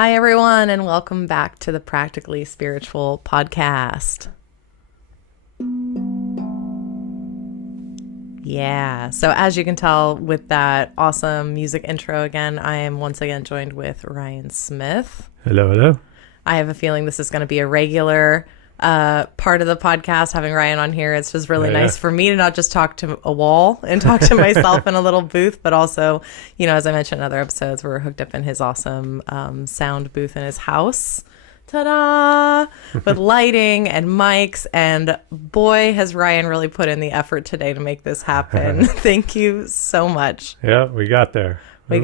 Hi, everyone, and welcome back to the Practically Spiritual podcast. Yeah, so as you can tell with that awesome music intro again, I am once again joined with Rion Smith. Hello, hello. I have a feeling this is going to be a regular part of the podcast, having Rion on here. It's just really nice for me to not just talk to a wall and talk to myself in a little booth, but also, as I mentioned in other episodes, we're hooked up in his awesome sound booth in his house. Ta-da! With lighting and mics, and boy, has Rion really put in the effort today to make this happen. Thank you so much. Yeah, we got there. We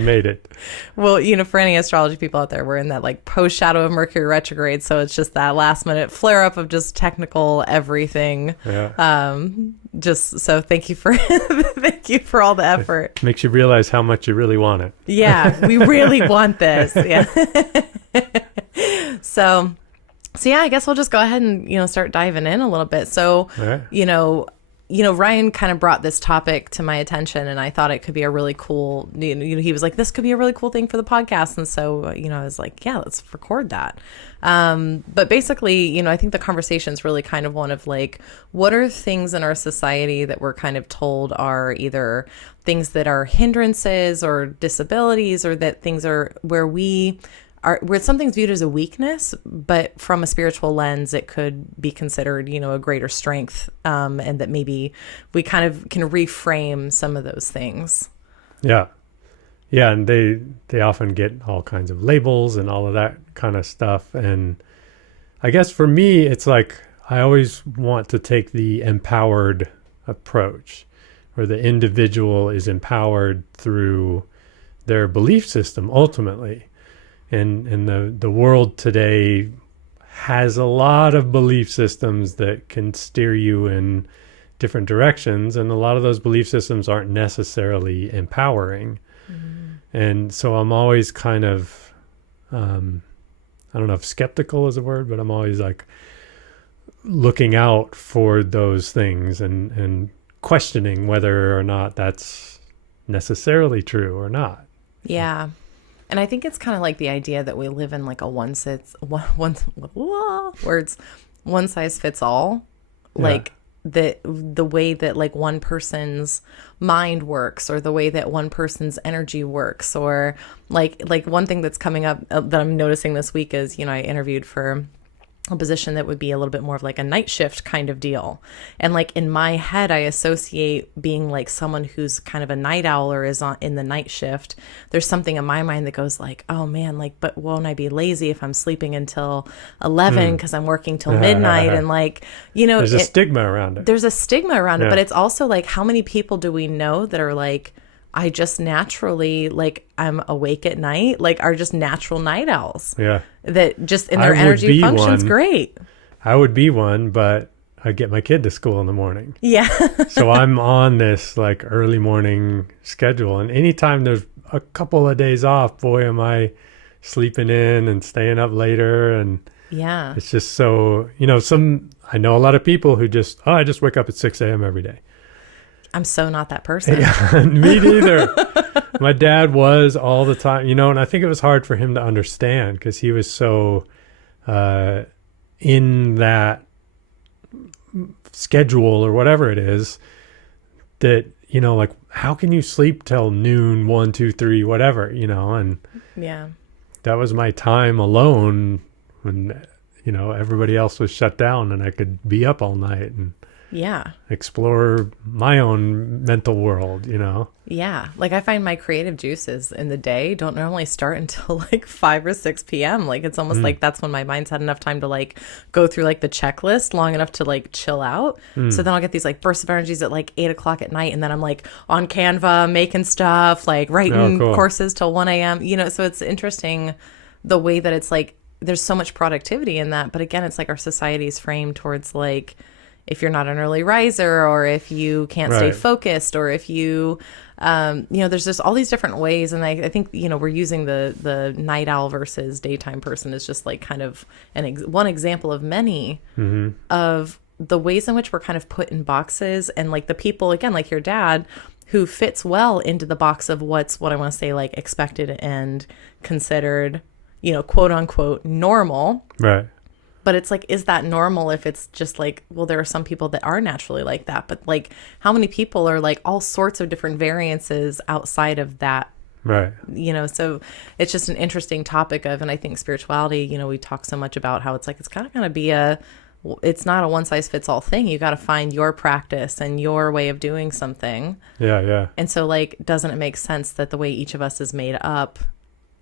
made it. Well, for any astrology people out there, we're in that post shadow of Mercury retrograde, so it's just that last minute flare up of just technical everything. Yeah. Just so thank you for thank you for all the effort. It makes you realize how much you really want it. Yeah, we really want this. Yeah. So yeah, I guess we'll just go ahead and start diving in a little bit. So Rion kind of brought this topic to my attention, and I thought it could be a really cool, he was like, this could be a really cool thing for the podcast. And so, I was like, yeah, let's record that. But basically, I think the conversation is really kind of one of what are things in our society that we're kind of told are either things that are hindrances or disabilities, or that things are where something's viewed as a weakness, but from a spiritual lens, it could be considered, a greater strength, and that maybe we kind of can reframe some of those things. Yeah. Yeah, and they often get all kinds of labels and all of that kind of stuff. And I guess for me, it's like I always want to take the empowered approach, where the individual is empowered through their belief system ultimately. And the world today has a lot of belief systems that can steer you in different directions, and a lot of those belief systems aren't necessarily empowering. Mm-hmm. And so I'm always kind of, I don't know if skeptical is a word, but I'm always looking out for those things and questioning whether or not that's necessarily true or not. Yeah. And I think it's kind of like the idea that we live in a one size fits all. Yeah. The way that one person's mind works, or the way that one person's energy works, or one thing that's coming up that I'm noticing this week is, I interviewed for a position that would be a little bit more of a night shift kind of deal. And in my head, I associate being someone who's kind of a night owl or is in the night shift. There's something in my mind that goes oh man, but won't I be lazy if I'm sleeping until 11 because I'm working till midnight? And there's a stigma around it. There's a stigma around it, but it's also how many people do we know that are I just naturally, I'm awake at night, are just natural night owls. Yeah. That just in their energy functions great. I would be one, but I get my kid to school in the morning. Yeah. So I'm on this early morning schedule. And anytime there's a couple of days off, boy, am I sleeping in and staying up later. And yeah, it's just so, I know a lot of people who I just wake up at 6 a.m. every day. I'm so not that person. Yeah, me neither. My dad was all the time, and I think it was hard for him to understand because he was so in that schedule or whatever it is that, how can you sleep till noon, 1, 2, 3, whatever, and yeah, that was my time alone when, everybody else was shut down and I could be up all night and yeah, explore my own mental world, Yeah. I find my creative juices in the day don't normally start until 5 or 6 p.m. It's almost that's when my mind's had enough time to go through the checklist long enough to chill out. So then I'll get these bursts of energies at 8 o'clock at night. And then I'm on Canva making stuff, writing courses till 1 a.m. So it's interesting the way that it's there's so much productivity in that. But again, it's our society's framed towards if you're not an early riser, or if you can't stay focused, or if you, there's just all these different ways. And I think, we're using the night owl versus daytime person is just kind of one example of many of the ways in which we're kind of put in boxes. And the people, again, your dad, who fits well into the box of what I want to say, expected and considered quote unquote normal. Right. But it's like, is that normal if it's just like, well, there are some people that are naturally like that. But like, how many people are like all sorts of different variances outside of that? Right. So it's just an interesting topic and I think spirituality, we talk so much about how it's like, it's kind of going to be it's not a one size fits all thing. You got to find your practice and your way of doing something. Yeah. Yeah. And so like, doesn't it make sense that the way each of us is made up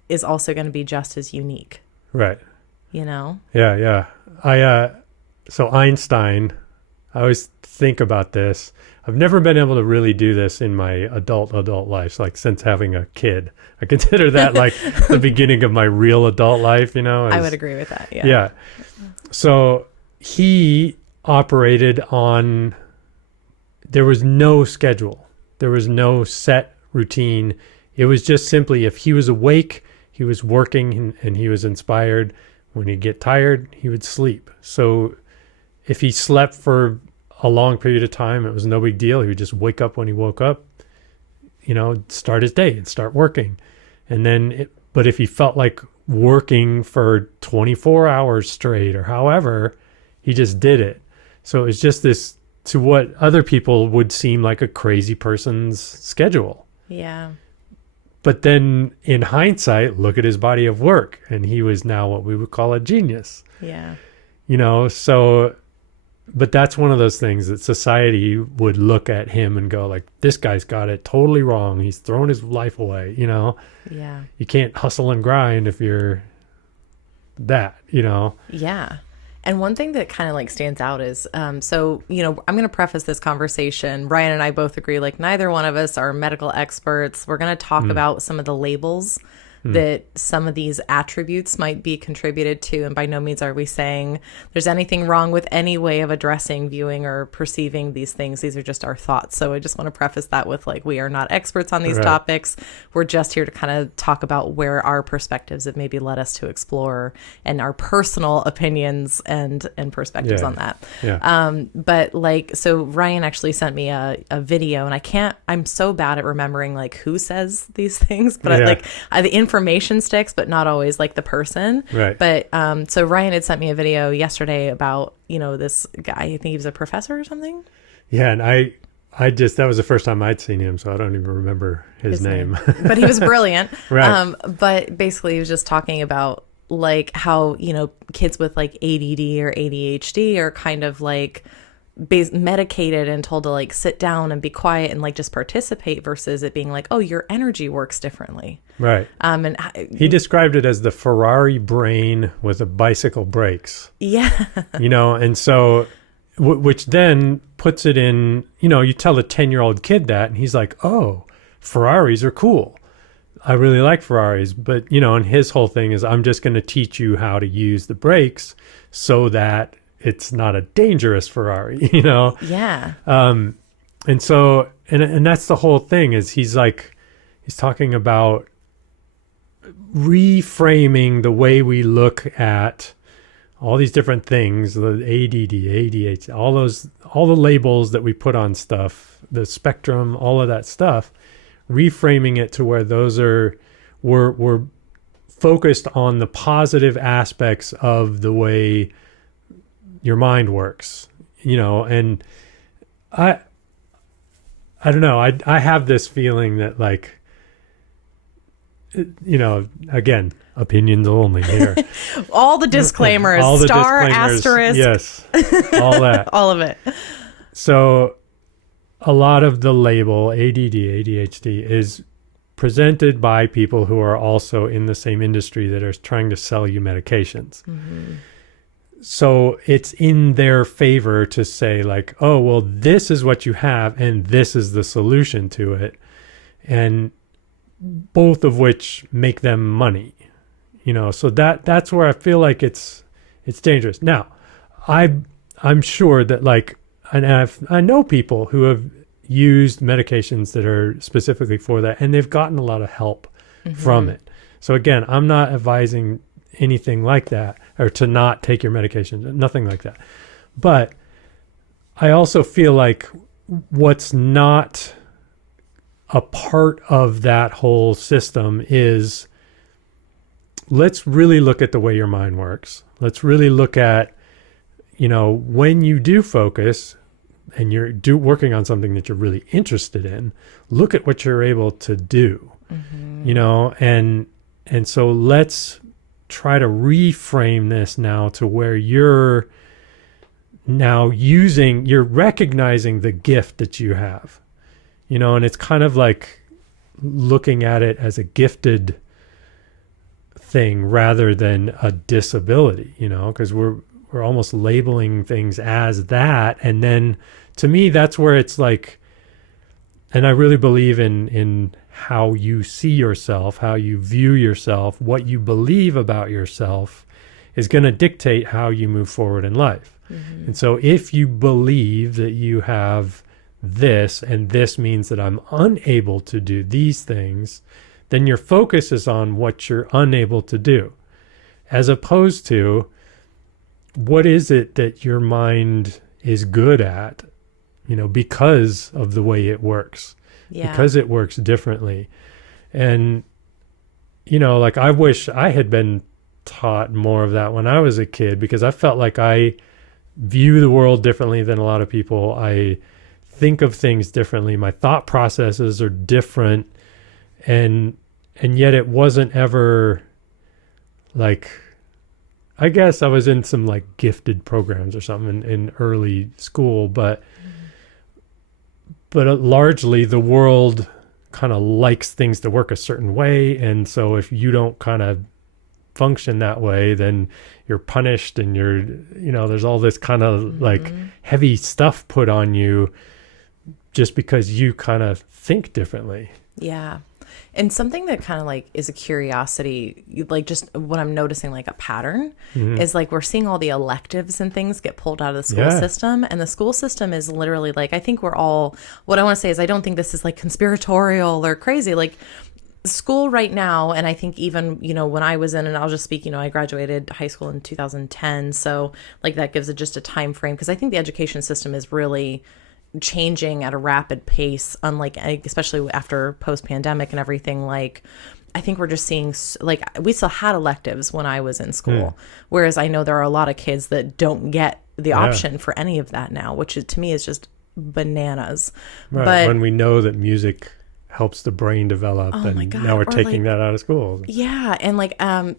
is also going to be just as unique? Right. Yeah. Yeah. So Einstein, I always think about this. I've never been able to really do this in my adult life, like since having a kid. I consider that like the beginning of my real adult life, I would agree with that. Yeah. Yeah. So he operated on, there was no schedule. There was no set routine. It was just simply if he was awake, he was working and he was inspired. When he'd get tired, he would sleep. So if he slept for a long period of time, it was no big deal. He would just wake up when he woke up, start his day and start working. And then, but if he felt like working for 24 hours straight or however, he just did it. So it was just this, to what other people would seem like a crazy person's schedule. Yeah. But then in hindsight, look at his body of work. And he was now what we would call a genius. Yeah. So, but that's one of those things that society would look at him and go like, this guy's got it totally wrong. He's thrown his life away, Yeah. You can't hustle and grind if you're that, Yeah. And one thing that kind of like stands out is, I'm going to preface this conversation. Rion and I both agree, like neither one of us are medical experts. We're going to talk about some of the labels that some of these attributes might be contributed to. And by no means are we saying there's anything wrong with any way of addressing, viewing, or perceiving these things. These are just our thoughts. So I just want to preface that with like, we are not experts on these topics. We're just here to kind of talk about where our perspectives have maybe led us to explore and our personal opinions and perspectives on that. Yeah. But like, so Rion actually sent me a video and I'm so bad at remembering like who says these things, but the information sticks, but not always like the person. Right. But so Rion had sent me a video yesterday about, this guy, I think he was a professor or something. Yeah. And that was the first time I'd seen him, so I don't even remember his name. But he was brilliant. Right. But basically he was just talking about like how, kids with like ADD or ADHD are kind of like medicated and told to like sit down and be quiet and like just participate versus it being like, oh, your energy works differently. Right. And he described it as the Ferrari brain with a bicycle brakes. Yeah. And so, which then puts it in, you tell a 10-year-old kid that and he's like, oh, Ferraris are cool. I really like Ferraris. But, and his whole thing is, I'm just going to teach you how to use the brakes so that it's not a dangerous Ferrari, Yeah. And so, and that's the whole thing is he's talking about reframing the way we look at all these different things, the ADD, ADHD, all the labels that we put on stuff, the spectrum, all of that stuff, reframing it to where we're focused on the positive aspects of the way your mind works, and I don't know. I have this feeling that like, again, opinions only here. All the disclaimers, all the star, disclaimers, asterisk. yes, all that. All of it. So a lot of the label ADD, ADHD is presented by people who are also in the same industry that are trying to sell you medications. Mm-hmm. So it's in their favor to say like, oh, well, this is what you have and this is the solution to it. And both of which make them money, so that's where I feel like it's dangerous. Now, I'm sure that like, and I know people who have used medications that are specifically for that and they've gotten a lot of help from it. So again, I'm not advising anything like that or to not take your medication, nothing like that. But I also feel like what's not a part of that whole system is let's really look at the way your mind works. Let's really look at, when you do focus and you're working on something that you're really interested in, look at what you're able to do, and so let's try to reframe this now to where you're recognizing the gift that you have, and it's kind of like looking at it as a gifted thing rather than a disability, because we're almost labeling things as that. And then to me, that's where it's like, and I really believe in how you see yourself, how you view yourself, what you believe about yourself is going to dictate how you move forward in life. Mm-hmm. And so if you believe that you have this, and this means that I'm unable to do these things, then your focus is on what you're unable to do, as opposed to what is it that your mind is good at, because of the way it works, because it works differently. And, like I wish I had been taught more of that when I was a kid, because I felt like I view the world differently than a lot of people. I think of things differently. My thought processes are different. And yet it wasn't ever like, I guess I was in some like gifted programs or something in early school, but largely the world kind of likes things to work a certain way. And so if you don't kind of function that way, then you're punished, and there's all this kind of like heavy stuff put on you just because you kind of think differently. Yeah. And something that kind of like is a curiosity, like just what I'm noticing, like a pattern, is like we're seeing all the electives and things get pulled out of the school system. And the school system is literally like, I think we're all, what I want to say is I don't think this is like conspiratorial or crazy. Like school right now, and I think even, when I was in, and I'll just speak, I graduated high school in 2010. So like that gives it just a time frame, because I think the education system is really changing at a rapid pace, unlike, especially after post-pandemic and everything. Like I think we're just seeing, like, we still had electives when I was in school, whereas I know there are a lot of kids that don't get the option for any of that now, which is, to me, is just bananas. Right. But when we know that music helps the brain develop, and now we're taking that out of school. Yeah. And like, I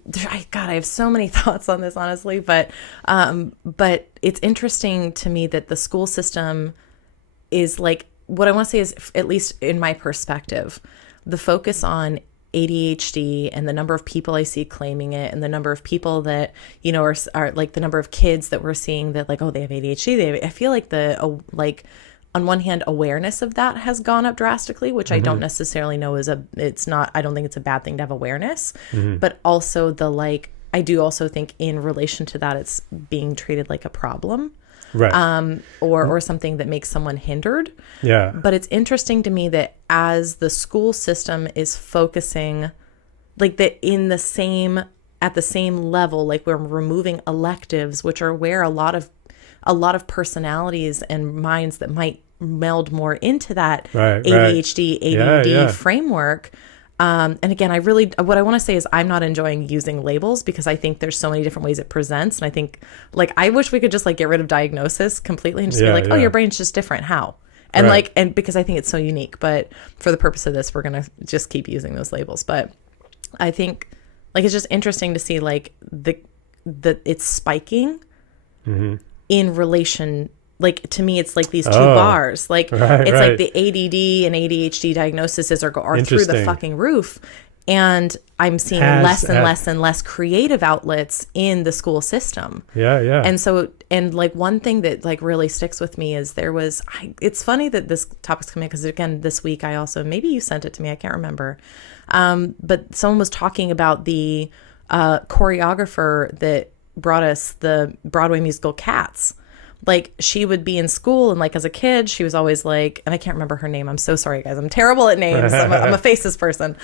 have so many thoughts on this, honestly, but it's interesting to me that the school system is like, what I want to say is, at least in my perspective, the focus on ADHD and the number of people I see claiming it, and the number of people that, are like the number of kids that we're seeing that like, oh, they have ADHD. I feel like on one hand, awareness of that has gone up drastically, which I don't necessarily know I don't think it's a bad thing to have awareness, but also I do also think in relation to that, it's being treated like a problem. Right. Or something that makes someone hindered. Yeah. But it's interesting to me that as the school system is focusing, like that at the same level, like we're removing electives, which are where a lot of personalities and minds that might meld more into that ADHD, ADD framework. And again, what I want to say is I'm not enjoying using labels, because I think there's so many different ways it presents. And I think I wish we could just get rid of diagnosis completely and just be like, oh, your brain's just different. How? And and because I think it's so unique, but for the purpose of this, we're going to just keep using those labels. But I think it's just interesting to see the it's spiking in relation. To me, it's like these two bars. Like the ADD and ADHD diagnoses are through the fucking roof. And I'm seeing less and less and less creative outlets in the school system. Yeah, yeah. And so, one thing that really sticks with me is it's funny that this topic's coming, because again, this week I also, maybe you sent it to me, I can't remember. But someone was talking about the choreographer that brought us the Broadway musical Cats. She would be in school, and as a kid, she was always and I can't remember her name. I'm so sorry, guys. I'm terrible at names. I'm a faces person.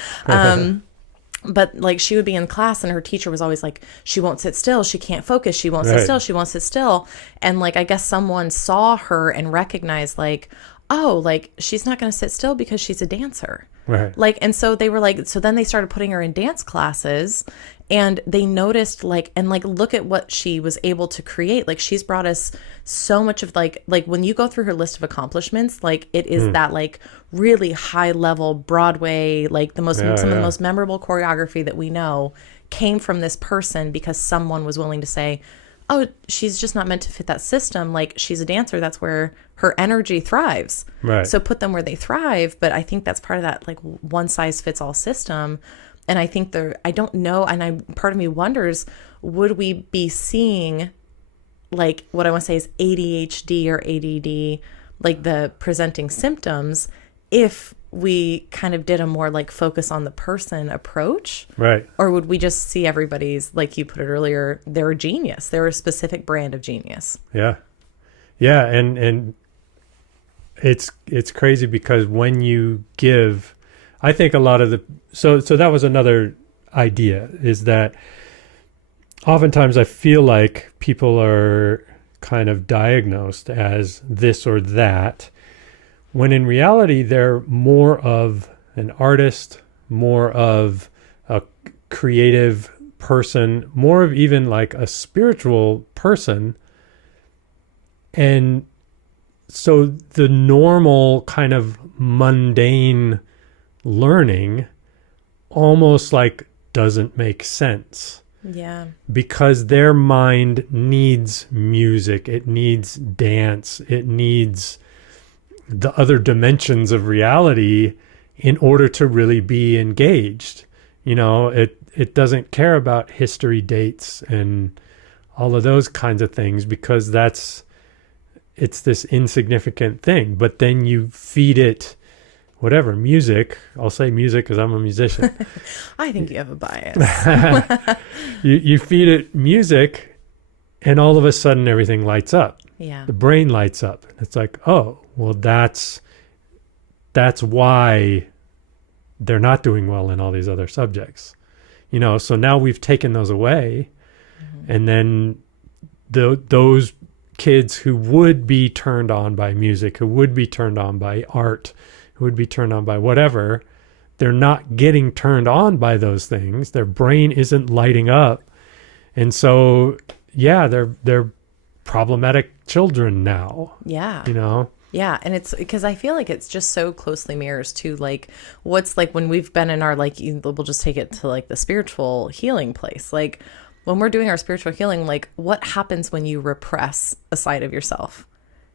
But she would be in class, and her teacher was always she won't sit still. She can't focus. She won't sit still. She won't sit still. And I guess someone saw her and recognized oh, she's not going to sit still because she's a dancer. Right. Like, and so they were like, so then they started putting her in dance classes, and they noticed like, and like, look at what she was able to create. Like, she's brought us so much of like when you go through her list of accomplishments, like it is that like really high level Broadway, like some of the most memorable choreography that we know came from this person because someone was willing to say, oh, she's just not meant to fit that system. Like, she's a dancer. That's where her energy thrives. Right. So put them where they thrive. But I think that's part of that, like, one size fits all system. And I think I don't know. And part of me wonders, would we be seeing, like, what I want to say is ADHD or ADD, like the presenting symptoms, if we kind of did a more like focus on the person approach? Right. Or would we just see everybody's, like you put it earlier, they're a genius. They're a specific brand of genius. Yeah. Yeah. And it's crazy because when you give, I think a lot of so that was another idea, is that oftentimes I feel like people are kind of diagnosed as this or that, when in reality they're more of an artist, more of a creative person, more of even like a spiritual person. And so the normal kind of mundane learning almost like doesn't make sense. Yeah. Because their mind needs music, it needs dance, it needs the other dimensions of reality in order to really be engaged. You know, it doesn't care about history dates and all of those kinds of things, because it's this insignificant thing. But then you feed it whatever, music. I'll say music because I'm a musician. I think you have a bias. You feed it music, and all of a sudden everything lights up. Yeah. The brain lights up. It's like, oh, well, that's why they're not doing well in all these other subjects. You know, so now we've taken those away, and then those kids who would be turned on by music, who would be turned on by art, who would be turned on by whatever, they're not getting turned on by those things. Their brain isn't lighting up. And so, yeah, they're problematic children now. Yeah. You know? Yeah. And it's because I feel like it's just so closely mirrors to like what's like when we've been in our, like, we'll just take it to like the spiritual healing place. Like when we're doing our spiritual healing, like what happens when you repress a side of yourself?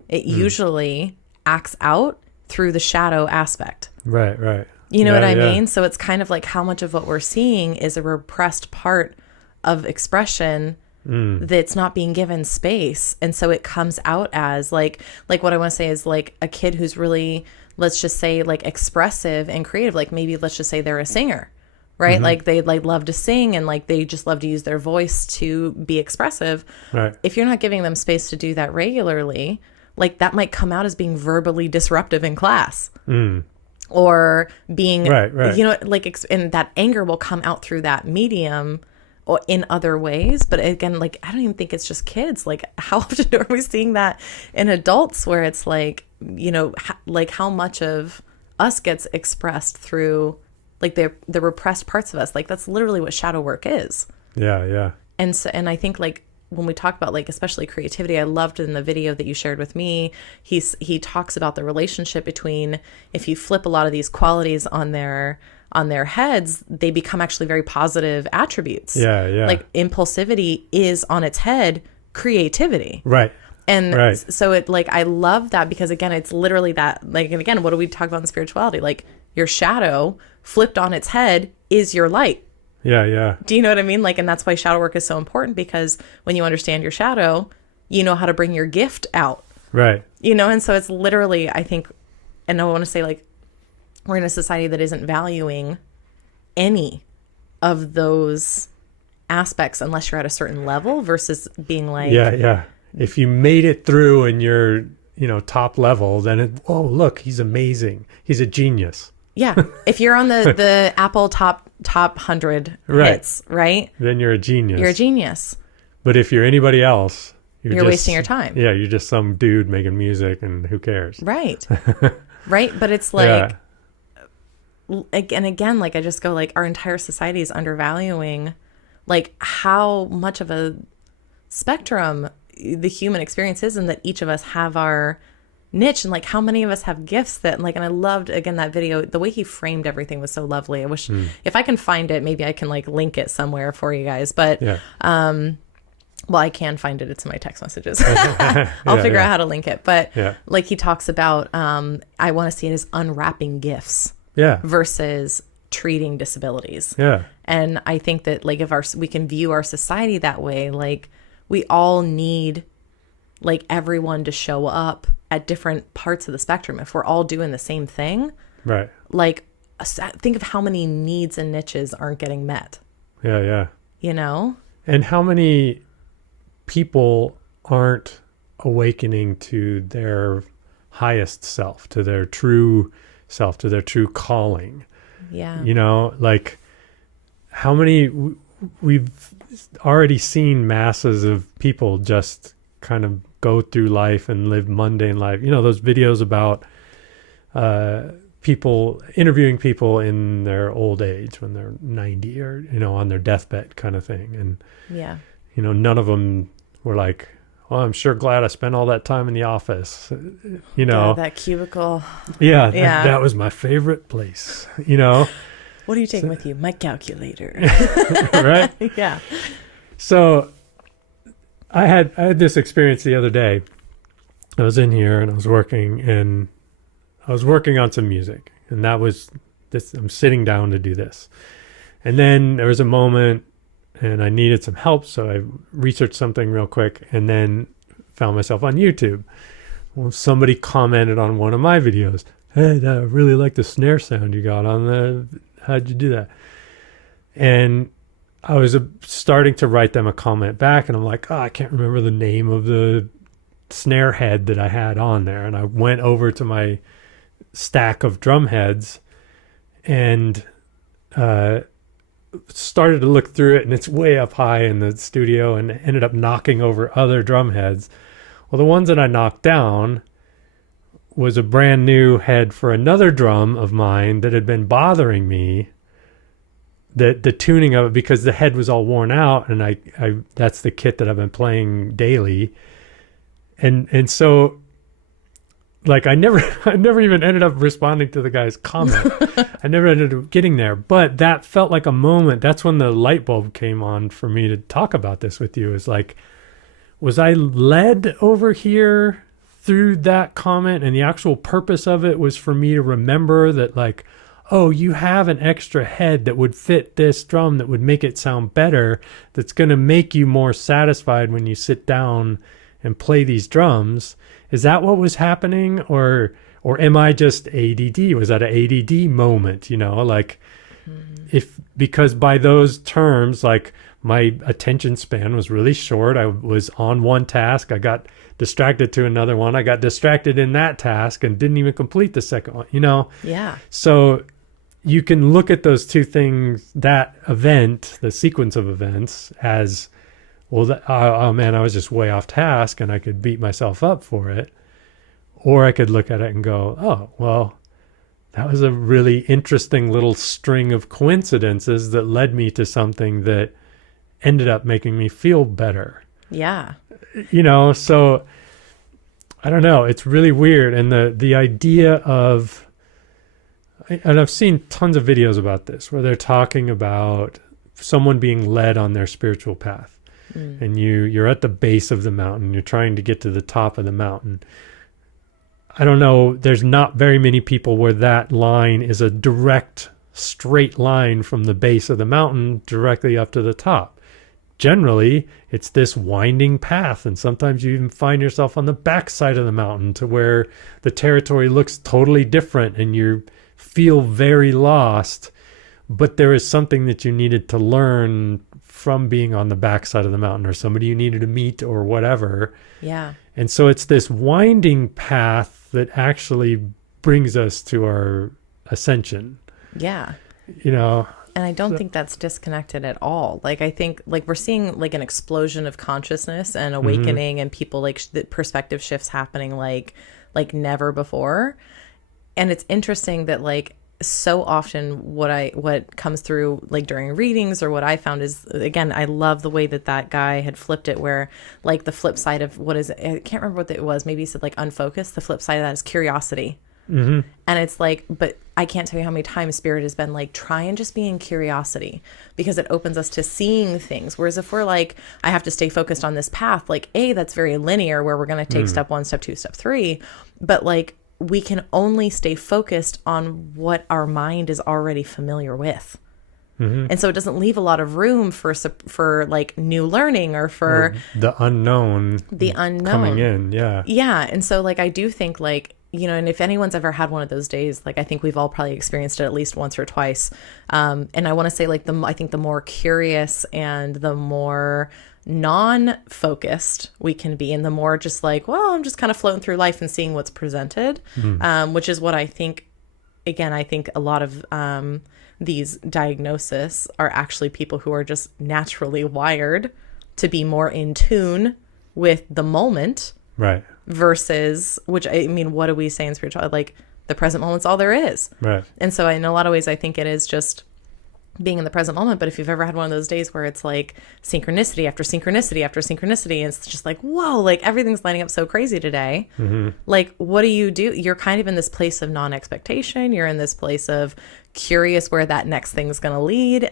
It usually acts out through the shadow aspect. Right, right. You know what I mean? So it's kind of like how much of what we're seeing is a repressed part of expression that's not being given space. And so it comes out as like what I want to say is like a kid who's really, let's just say, like expressive and creative. Like maybe let's just say they're a singer, right? Like they like love to sing and like they just love to use their voice to be expressive. Right. If you're not giving them space to do that regularly, like that might come out as being verbally disruptive in class. Or being, you know, like, and that anger will come out through that medium or in other ways. But again, like, I don't even think it's just kids. Like, how often are we seeing that in adults where it's like, you know, like how much of us gets expressed through like the repressed parts of us? Like, that's literally what shadow work is. Yeah, yeah. And so, and I think like, when we talk about like especially creativity, I loved in the video that you shared with me, he talks about the relationship between, if you flip a lot of these qualities on their heads, they become actually very positive attributes. Yeah, yeah. Like impulsivity is on its head creativity. Right. And so it like, I love that because again, it's literally that, like, and again, what do we talk about in spirituality? Like your shadow flipped on its head is your light. Yeah, yeah. Do you know what I mean? Like, and that's why shadow work is so important, because when you understand your shadow, you know how to bring your gift out. Right. You know, and so it's literally, I think, and I want to say like, we're in a society that isn't valuing any of those aspects unless you're at a certain level versus being like. Yeah, yeah. If you made it through and you're, you know, top level, then oh, look, he's amazing. He's a genius. Yeah. If you're on the Apple top 100 hits, right? Then you're a genius. You're a genius. But if you're anybody else, you're just wasting your time. Yeah, you're just some dude making music and who cares? Right. Right. But it's like, again, like I just go like our entire society is undervaluing like how much of a spectrum the human experience is, and that each of us have our niche, and like how many of us have gifts that like. And I loved again that video, the way he framed everything was so lovely. I wish if I can find it, maybe I can like link it somewhere for you guys, but Yeah. well, I can find it. It's in my text messages. I'll figure out how to link it. But like he talks about, I want to see it as unwrapping gifts Yeah. versus treating disabilities. Yeah. And I think that like if we can view our society that way, like we all need like everyone to show up at different parts of the spectrum. If we're all doing the same thing, Right. like think of how many needs and niches aren't getting met, Yeah. Yeah. you know? And how many people aren't awakening to their highest self, to their true self, to their true calling? Yeah. You know, like how many we've already seen masses of people just kind of go through life and live mundane life. You know, those videos about people interviewing people in their old age when they're 90 or, you know, on their deathbed kind of thing. And, Yeah. you know, none of them were like, well, I'm sure glad I spent all that time in the office, you know. God, that cubicle. Yeah, Yeah. that was my favorite place, you know. What are you taking with you? My calculator. Right? Yeah. So I had this experience the other day. I was in here and I was working on some music, and that was this. I'm sitting down to do this, and then there was a moment, and I needed some help, so I researched something real quick, and then found myself on YouTube. Well, somebody commented on one of my videos. Hey, I really like the snare sound you got on the. How'd you do that? And I was starting to write them a comment back, and I'm like, I can't remember the name of the snare head that I had on there. And I went over to my stack of drum heads and started to look through it, and it's way up high in the studio, and ended up knocking over other drum heads. Well, the ones that I knocked down was a brand new head for another drum of mine that had been bothering me. The tuning of it, because the head was all worn out, and I that's the kit that I've been playing daily. And so like I never even ended up responding to the guy's comment. I never ended up getting there. But that felt like a moment. That's when the light bulb came on for me to talk about this with you. Is like, was I led over here through that comment? And the actual purpose of it was for me to remember that, like, oh, you have an extra head that would fit this drum, that would make it sound better, that's going to make you more satisfied when you sit down and play these drums. Is that what was happening? Or am I just ADD? Was that an ADD moment? You know, like because by those terms, like my attention span was really short. I was on one task. I got distracted to another one. I got distracted in that task and didn't even complete the second one, you know? Yeah. So you can look at those two things, that event, the sequence of events, as, well, oh man, I was just way off task and I could beat myself up for it. Or I could look at it and go, oh, well, that was a really interesting little string of coincidences that led me to something that ended up making me feel better. Yeah. You know, so I don't know. It's really weird. And the idea of, and I've seen tons of videos about this where they're talking about someone being led on their spiritual path. And you're at the base of the mountain. You're trying to get to the top of the mountain. I don't know. There's not very many people where that line is a direct, straight line from the base of the mountain directly up to the top. Generally, it's this winding path, and sometimes you even find yourself on the backside of the mountain to where the territory looks totally different and you feel very lost, but there is something that you needed to learn from being on the backside of the mountain, or somebody you needed to meet, or whatever. Yeah. And so it's this winding path that actually brings us to our ascension. Yeah. You know, and I don't think that's disconnected at all. Like, I think like we're seeing like an explosion of consciousness and awakening, and people like the perspective shifts happening like never before. And it's interesting that like so often what comes through like during readings or what I found is, again, I love the way that guy had flipped it, where like the flip side of what is, I can't remember what it was, maybe he said like unfocused, the flip side of that is curiosity. And it's like, but I can't tell you how many times Spirit has been like, try and just be in curiosity, because it opens us to seeing things. Whereas if we're like, I have to stay focused on this path, like that's very linear, where we're going to take step 1, step 2, step 3, but like we can only stay focused on what our mind is already familiar with. And so it doesn't leave a lot of room for like new learning or for the unknown coming in. Yeah. And so like, I do think like, you know, and if anyone's ever had one of those days, like I think we've all probably experienced it at least once or twice. And I want to say like I think the more curious and the more non-focused we can be, and the more just like, well, I'm just kind of floating through life and seeing what's presented, which is what I think, again, I think a lot of these diagnoses are actually people who are just naturally wired to be more in tune with the moment. Right. Versus, which I mean, what do we say in spirituality? Like the present moment's all there is. Right. And so in a lot of ways, I think it is just being in the present moment. But if you've ever had one of those days where it's like synchronicity after synchronicity after synchronicity, and it's just like, whoa, like everything's lining up so crazy today. Like, what do? You're kind of in this place of non-expectation. You're in this place of curious where that next thing's going to lead.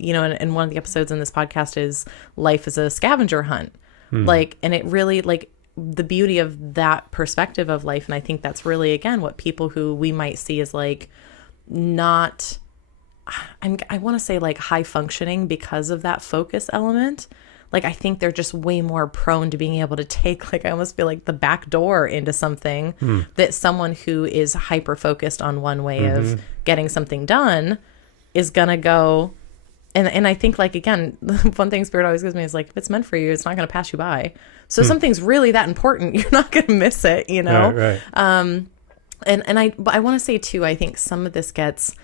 You know, and one of the episodes in this podcast is life is a scavenger hunt. Like, and it really like, the beauty of that perspective of life. And I think that's really, again, what people who we might see as like not, I want to say like high functioning because of that focus element. Like, I think they're just way more prone to being able to take, like, I almost feel like the back door into something that someone who is hyper focused on one way of getting something done is going to go. And I think, like, again, one thing Spirit always gives me is, like, if it's meant for you, it's not going to pass you by. So something's really that important, you're not going to miss it, you know? Right. But I want to say, too, I think some of this gets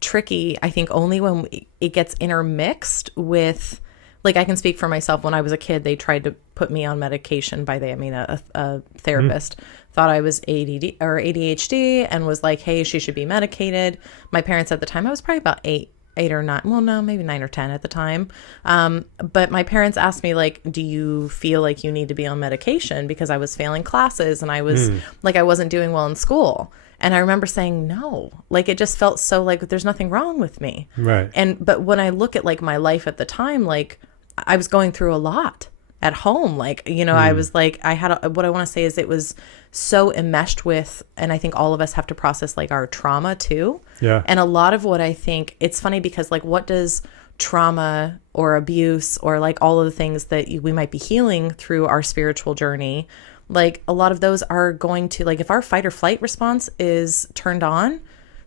tricky, I think, only when it gets intermixed with, like, I can speak for myself. When I was a kid, they tried to put me on medication a therapist thought I was ADD or ADHD and was like, hey, she should be medicated. My parents at the time, I was probably about 8 or 9, well, no, maybe 9 or 10 at the time. But my parents asked me, like, do you feel like you need to be on medication? Because I was failing classes and I was like, I wasn't doing well in school. And I remember saying no, like, it just felt so like there's nothing wrong with me. Right. But when I look at like my life at the time, like I was going through a lot at home. Like, you know, I was like, what I want to say is it was so enmeshed with, and I think all of us have to process like our trauma too. Yeah. And a lot of what I think, it's funny because like, what does trauma or abuse or like all of the things that we might be healing through our spiritual journey, like a lot of those are going to, like, if our fight or flight response is turned on,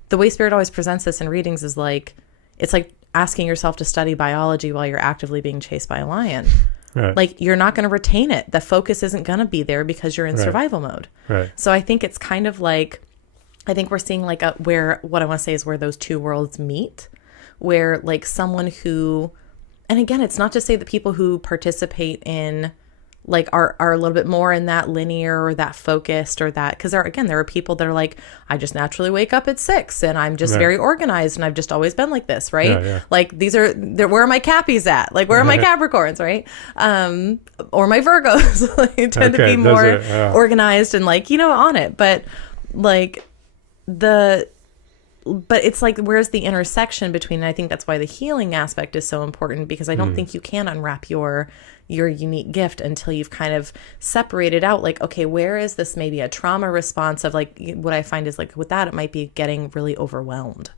the way Spirit always presents this in readings is like, it's like asking yourself to study biology while you're actively being chased by a lion. Right. Like, you're not going to retain it. The focus isn't going to be there because you're in survival mode. Right. So I think it's kind of like, I think we're seeing like where, what I want to say is where those two worlds meet, where like someone who, and again, it's not to say that people who participate in like are a little bit more in that linear or that focused or that, because there are people that are like, I just naturally wake up at 6 and I'm just very organized and I've just always been like this, right? Yeah. Like where are my Cappies at? Like, where are my Capricorns, right? Or my Virgos like, tend to be more organized and like, you know, on it. But like but it's like, where's the intersection between, and I think that's why the healing aspect is so important, because I don't think you can unwrap your unique gift until you've kind of separated out, like, okay, where is this maybe a trauma response of, like, what I find is like with that, it might be getting really overwhelmed.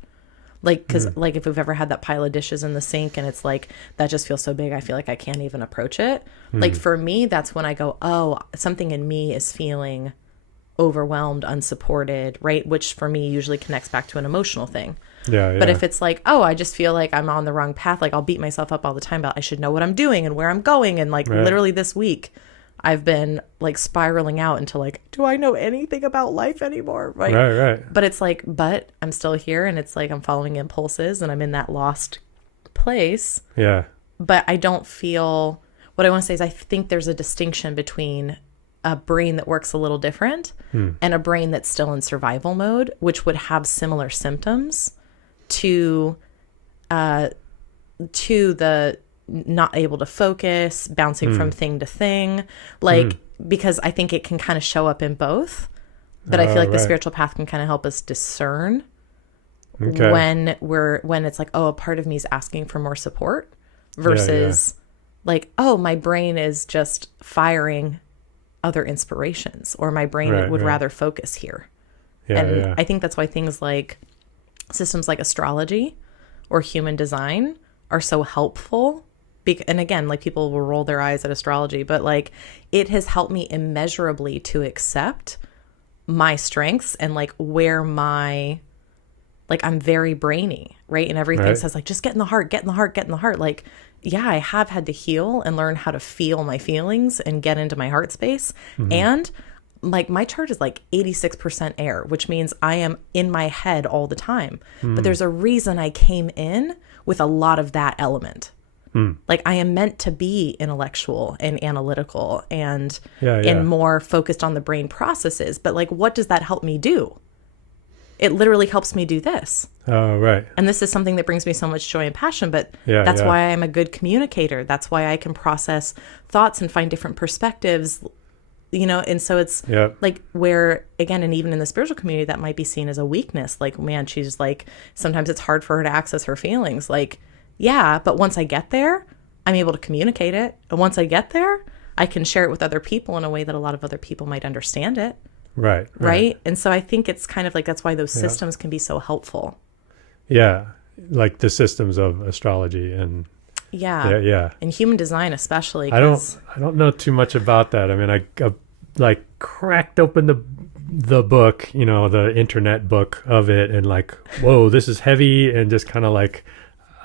Like, because like if we've ever had that pile of dishes in the sink and it's like, that just feels so big, I feel like I can't even approach it. Like for me, that's when I go, oh, something in me is feeling overwhelmed, unsupported, right? Which for me usually connects back to an emotional thing. Yeah. But if it's like, oh, I just feel like I'm on the wrong path, like I'll beat myself up all the time about I should know what I'm doing and where I'm going. And like literally this week, I've been like spiraling out into like, do I know anything about life anymore? Right. But it's like, but I'm still here and it's like I'm following impulses and I'm in that lost place. Yeah. But I don't feel, what I want to say is I think there's a distinction between a brain that works a little different and a brain that's still in survival mode, which would have similar symptoms. to the not able to focus, bouncing from thing to thing, like, because I think it can kind of show up in both. But I feel like the spiritual path can kind of help us discern when it's like, oh, a part of me is asking for more support versus like, oh, my brain is just firing other inspirations, or my brain would rather focus here. I think that's why things like systems like astrology or human design are so helpful. And again, like, people will roll their eyes at astrology, but like, it has helped me immeasurably to accept my strengths and like where my, like, I'm very brainy, right? And everything says like, just get in the heart, get in the heart, get in the heart. Like, yeah, I have had to heal and learn how to feel my feelings and get into my heart space. And like, my chart is like 86% air, which means I am in my head all the time. But there's a reason I came in with a lot of that element. Like, I am meant to be intellectual and analytical and more focused on the brain processes. But like, what does that help me do? It literally helps me do this. Oh, right. And this is something that brings me so much joy and passion. But that's why I'm a good communicator. That's why I can process thoughts and find different perspectives, you know? And so it's like, where, again, and even in the spiritual community, that might be seen as a weakness. Like, man, she's like, sometimes it's hard for her to access her feelings. Like, yeah, but once I get there, I'm able to communicate it. And once I get there, I can share it with other people in a way that a lot of other people might understand it. Right. And so I think it's kind of like, that's why those systems can be so helpful. Yeah. Like the systems of astrology and and human design especially. I don't know too much about that. I mean, I like cracked open the book, you know, the internet book of it, and like, whoa, this is heavy, and just kind of like,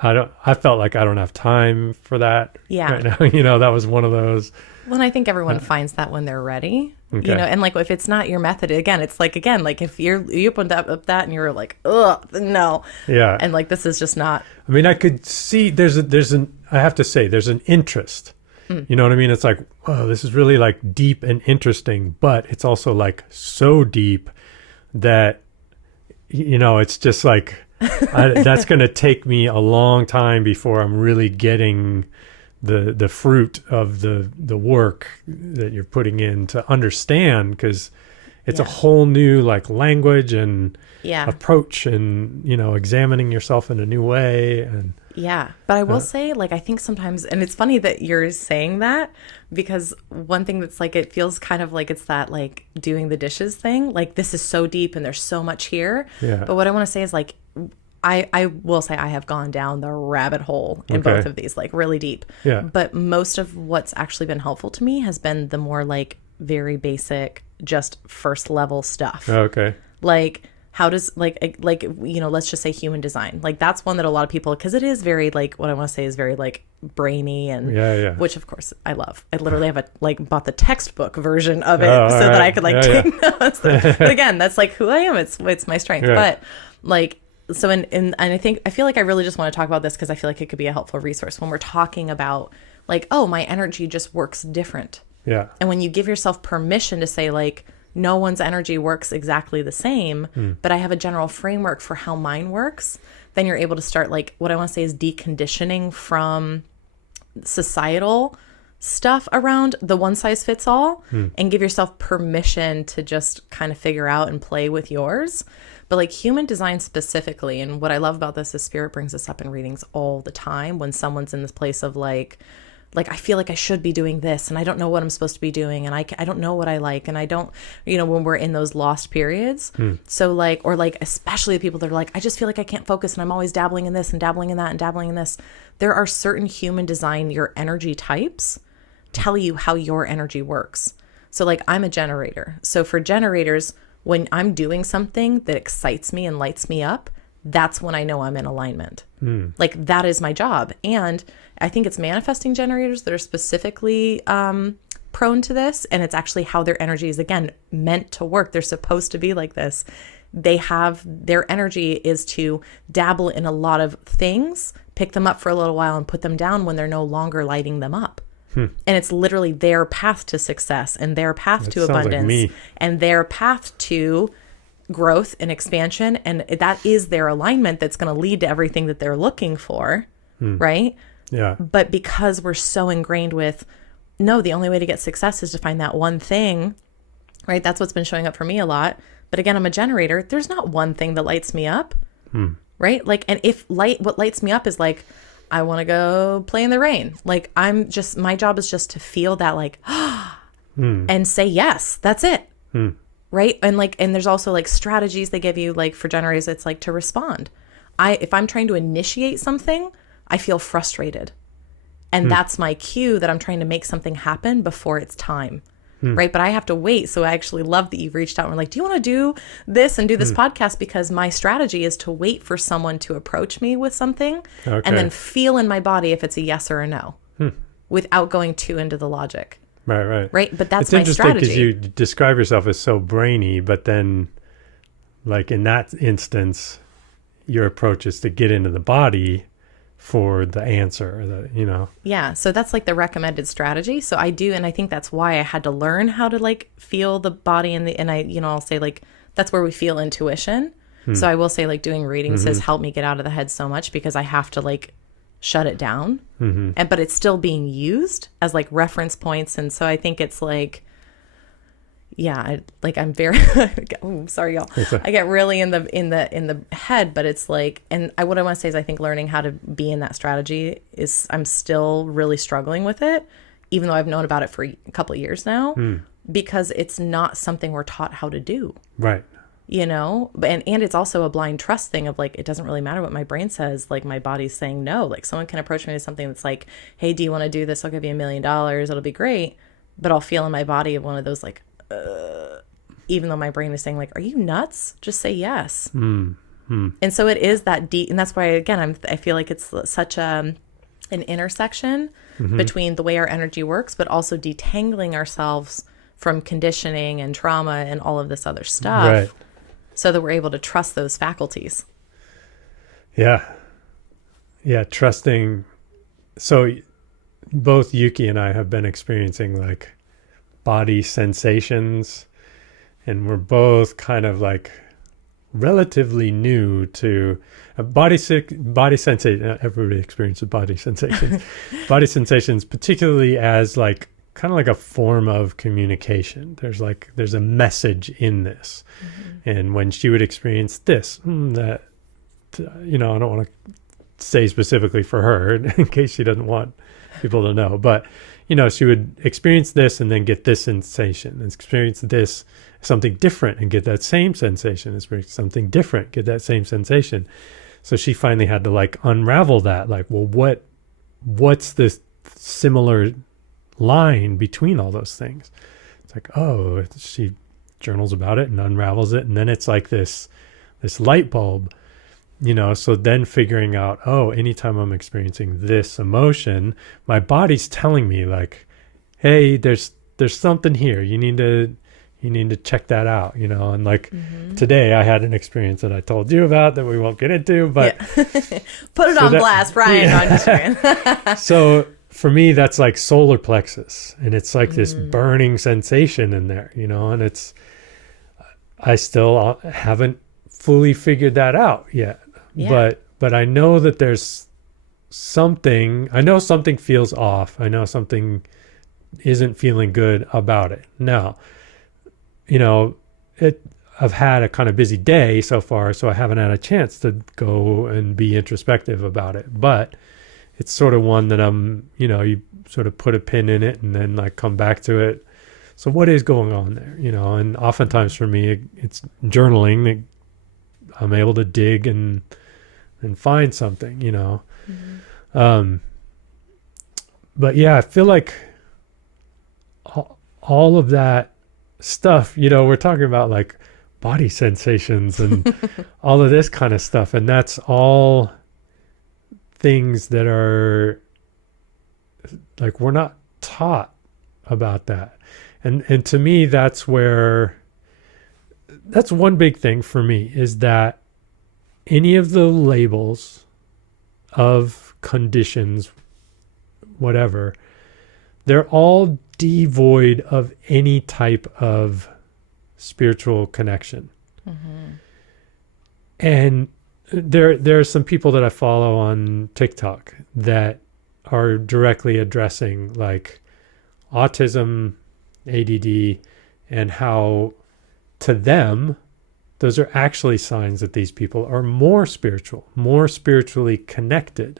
I felt like I don't have time for that right now. You know, that was one of those. Well, and I think everyone finds that when they're ready, you know, and like, if it's not your method, again, it's like, again, like, if you opened up that and you're like, ugh, no. Yeah. And like, this is just not. I mean, I could see I have to say, there's an interest. You know what I mean? It's like, whoa, this is really like deep and interesting, but it's also like so deep that, you know, it's just like, that's going to take me a long time before I'm really getting the fruit of the work that you're putting in to understand, because it's a whole new like language and approach, and, you know, examining yourself in a new way. And but I will say, like, I think sometimes, and it's funny that you're saying that, because one thing that's like, it feels kind of like it's that like doing the dishes thing, like, this is so deep and there's so much here. But what I want to say is, like, I will say I have gone down the rabbit hole in both of these, like, really deep. But most of what's actually been helpful to me has been the more like very basic, just first level stuff. Like, how does like, you know, let's just say human design. Like, that's one that a lot of people, because it is very like, what I want to say is very like brainy, and which of course I love. I literally have bought the textbook version of it that I could like take notes. But again, that's like who I am. It's my strength. But like, so and I feel like I really just want to talk about this because I feel like it could be a helpful resource when we're talking about like, oh, my energy just works different. And when you give yourself permission to say, like, no one's energy works exactly the same, but I have a general framework for how mine works, then you're able to start, like, what I want to say is deconditioning from societal stuff around the one size fits all, and give yourself permission to just kind of figure out and play with yours. But like human design specifically, and what I love about this is Spirit brings this up in readings all the time when someone's in this place of like I feel like I should be doing this and I don't know what I'm supposed to be doing, and I don't know what I like, and I don't, you know, when we're in those lost periods. So like, or like, especially the people that are like, I just feel like I can't focus and I'm always dabbling in this and dabbling in that and dabbling in this. There are certain human design, your energy types tell you how your energy works. So like, I'm a generator. So for generators, when I'm doing something that excites me and lights me up, that's when I know I'm in alignment. Like, that is my job. And I think it's manifesting generators that are specifically prone to this. And it's actually how their energy is, again, meant to work. They're supposed to be like this. They have, their energy is to dabble in a lot of things, pick them up for a little while and put them down when they're no longer lighting them up. And it's literally their path to success and their path to abundance and their path to growth and expansion, and that is their alignment that's going to lead to everything that they're looking for, right? Yeah. But because we're so ingrained with, no, the only way to get success is to find that one thing, right? That's what's been showing up for me a lot. But again, I'm a generator. There's not one thing that lights me up, right? Like, and if what lights me up is like, I want to go play in the rain. Like, my job is just to feel that, like, and say yes, that's it. Right. And like, and there's also like strategies they give you, like for generators, it's like to respond. If I'm trying to initiate something, I feel frustrated. And that's my cue that I'm trying to make something happen before it's time. Right. But I have to wait. So I actually love that you've reached out and were like, do you want to do this and do this podcast? Because my strategy is to wait for someone to approach me with something and then feel in my body if it's a yes or a no without going too into the logic. Right. Right. But that's it's my interesting strategy. because you describe yourself as so brainy, but then like in that instance, your approach is to get into the body for the answer, Yeah. So that's like the recommended strategy. So I do. And I think that's why I had to learn how to like feel the body and I'll say like, that's where we feel intuition. So I will say like doing readings has helped me get out of the head so much because I have to like shut it down but it's still being used as like reference points. And so I think it's like, yeah, I'm very, oh, sorry, y'all. I get really in the head, but it's like, and what I want to say is I think learning how to be in that strategy I'm still really struggling with it, even though I've known about it for a couple of years now, because it's not something we're taught how to do. Right. But and it's also a blind trust thing of like, it doesn't really matter what my brain says. Like my body's saying no. Like someone can approach me with something that's like, hey, do you want to do this? I'll give you $1 million. It'll be great. But I'll feel in my body of one of those like, even though my brain is saying like, are you nuts? Just say yes. And so it is that deep. And that's why, again, I feel like it's such an intersection between the way our energy works, but also detangling ourselves from conditioning and trauma and all of this other stuff. Right. So that we're able to trust those faculties. Yeah. Trusting. So both Yuki and I have been experiencing like body sensations, and we're both kind of like relatively new to body sensation. Everybody experiences body sensations. Body sensations, particularly as like kind of like a form of communication. There's a message in this. And when she would experience this, that, I don't want to say specifically for her in case she doesn't want people to know, but she would experience this and then get this sensation, and experience this something different and get that same sensation, experience something different, get that same sensation. So she finally had to like unravel that, like, well, what's this similar line between all those things? It's like, oh, she journals about it and unravels it, and then it's like this light bulb, so then figuring out, oh, anytime I'm experiencing this emotion, my body's telling me like, hey, there's something here, you need to check that out, and like today I had an experience that I told you about that we won't get into, but put it on blast, Brian. No, I'm just kidding. So for me, that's like solar plexus, and it's like this burning sensation in there, and I still haven't fully figured that out yet. Yeah. But I know that there's something, I know something feels off. I know something isn't feeling good about it. Now, I've had a kind of busy day so far, so I haven't had a chance to go and be introspective about it. But it's sort of one that you sort of put a pin in it and then like come back to it. So what is going on there, and oftentimes for me, it's journaling. I'm able to dig and find something, but yeah, I feel like all of that stuff, we're talking about like body sensations and all of this kind of stuff. And that's all things that are like, we're not taught about that. And to me, that's one big thing for me, is that any of the labels of conditions, whatever, they're all devoid of any type of spiritual connection. And there are some people that I follow on TikTok that are directly addressing like autism, ADD, and how to them those are actually signs that these people are more spiritual, more spiritually connected.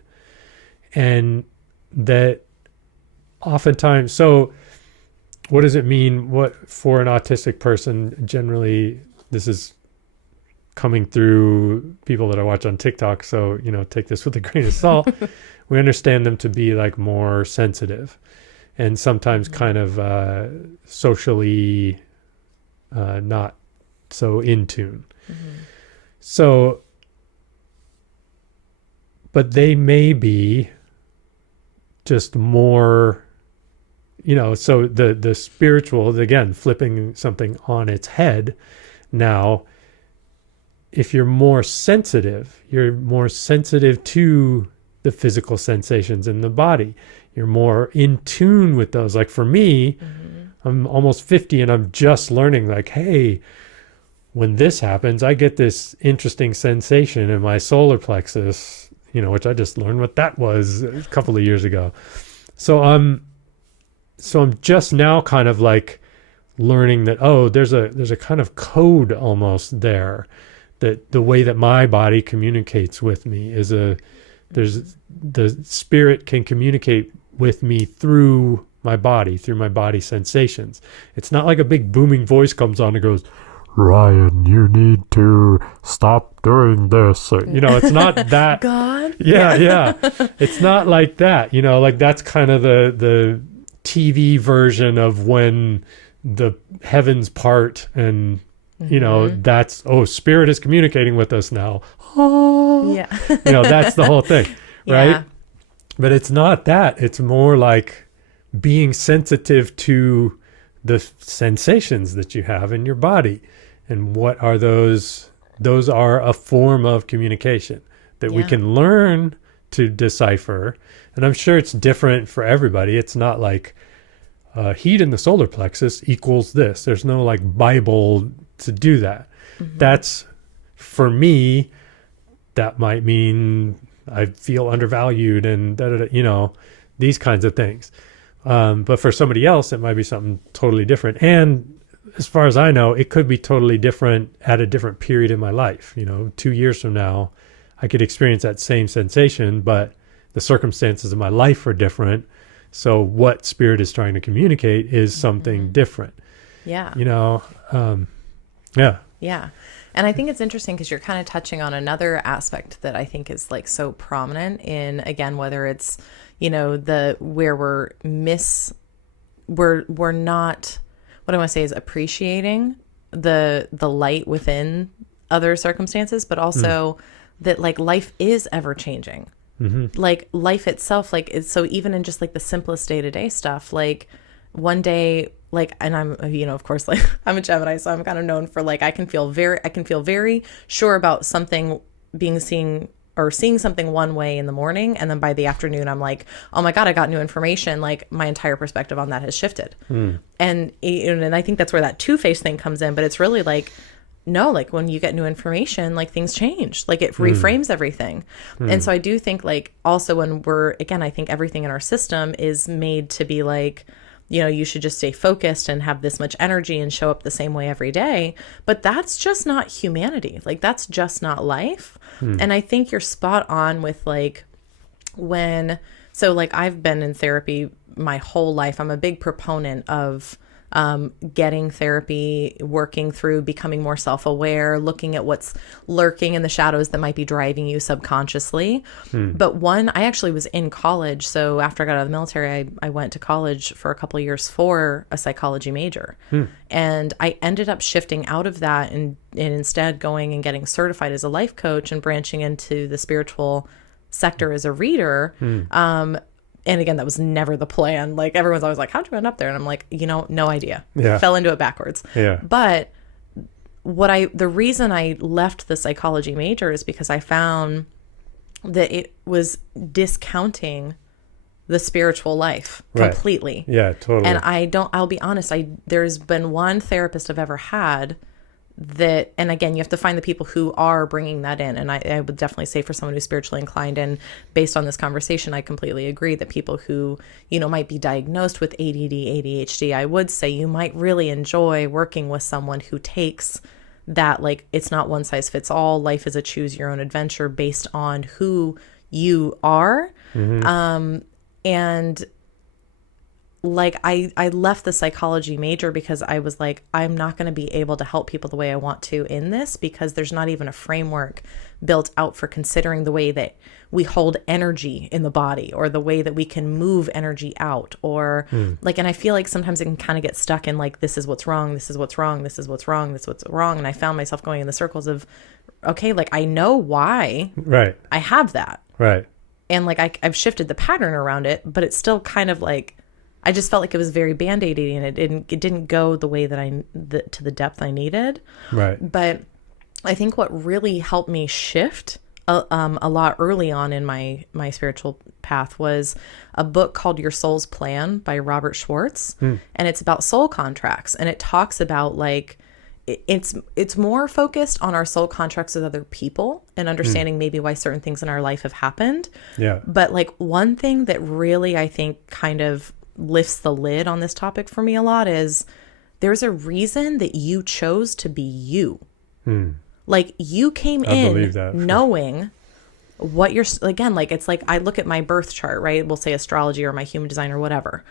And that oftentimes, so what does it mean? What for an autistic person, generally, this is coming through people that I watch on TikTok. So, take this with a grain of salt. We understand them to be like more sensitive and sometimes kind of socially not so in tune. So, but they may be just more, so the spiritual, again, flipping something on its head. Now, if you're more sensitive to the physical sensations in the body. You're more in tune with those. Like for me, I'm almost 50 and I'm just learning like, hey, when this happens, I get this interesting sensation in my solar plexus, which I just learned what that was a couple of years ago. So I'm just now kind of like learning that, oh, there's a kind of code almost there, that the way that my body communicates with me is the spirit can communicate with me through my body sensations. It's not like a big booming voice comes on and goes, Ryan, you need to stop doing this. Or, it's not that. God. Yeah. It's not like that. Like that's kind of the TV version of when the heavens part and, that's, spirit is communicating with us now. Oh, yeah. That's the whole thing, right? Yeah. But it's not that. It's more like being sensitive to the sensations that you have in your body. And what are those? Those are a form of communication that we can learn to decipher. And I'm sure it's different for everybody. It's not like heat in the solar plexus equals this. There's no like Bible to do that. That's, for me, that might mean I feel undervalued and these kinds of things. But for somebody else, it might be something totally different. And as far as I know, it could be totally different at a different period in my life. 2 years from now, I could experience that same sensation, but the circumstances of my life are different. So what spirit is trying to communicate is something different. Yeah. Yeah. Yeah. And I think it's interesting because you're kind of touching on another aspect that I think is like so prominent in, again, whether it's, where we're not, what I want to say is appreciating the light within other circumstances, but also that like life is ever changing. Like life itself, like it's so even in just like the simplest day-to-day stuff, like one day, like, and I'm, of course, like I'm a Gemini, so I'm kind of known for like, I can feel very sure about something seeing something one way in the morning. And then by the afternoon, I'm like, oh my God, I got new information. Like my entire perspective on that has shifted. And I think that's where that two-faced thing comes in, but it's really like, no, like when you get new information, like things change, like it reframes everything. And so I do think like also when I think everything in our system is made to be like, you should just stay focused and have this much energy and show up the same way every day. But that's just not humanity. Like that's just not life. And I think you're spot on with like so like I've been in therapy my whole life. I'm a big proponent of getting therapy, working through, becoming more self-aware, looking at what's lurking in the shadows that might be driving you subconsciously. But I actually was in college. So after I got out of the military, I went to college for a couple of years for a psychology major. And I ended up shifting out of that and instead going and getting certified as a life coach and branching into the spiritual sector as a reader. And again, that was never the plan. Like everyone's always like, how'd you end up there? And I'm like, no idea. Yeah. Fell into it backwards. Yeah. But the reason I left the psychology major is because I found that it was discounting the spiritual life completely. Yeah, totally. And I'll be honest, there's been one therapist I've ever had that, and again, you have to find the people who are bringing that in. And I would definitely say, for someone who's spiritually inclined, and based on this conversation, I completely agree that people who, might be diagnosed with ADD, ADHD, I would say you might really enjoy working with someone who takes that, like, it's not one size fits all. Life is a choose your own adventure based on who you are. And like, I left the psychology major because I was like, I'm not going to be able to help people the way I want to in this, because there's not even a framework built out for considering the way that we hold energy in the body, or the way that we can move energy out, or like, and I feel like sometimes it can kind of get stuck in like, this is what's wrong, this is what's wrong, this is what's wrong, this is what's wrong. And I found myself going in the circles of, okay, like, I know why I have that. Right. And like, I've shifted the pattern around it, but it's still kind of like, I just felt like it was very band-aidy, and it didn't go the way that to the depth I needed. Right. But I think what really helped me shift a lot early on in my spiritual path was a book called Your Soul's Plan by Robert Schwartz. And it's about soul contracts. And it talks about like, it's more focused on our soul contracts with other people and understanding maybe why certain things in our life have happened. Yeah. But like, one thing that really, I think, kind of lifts the lid on this topic for me a lot is there's a reason that you chose to be you. Like, you came in knowing what you're, again, like, it's like, I look at my birth chart, right? We'll say astrology or my human design or whatever.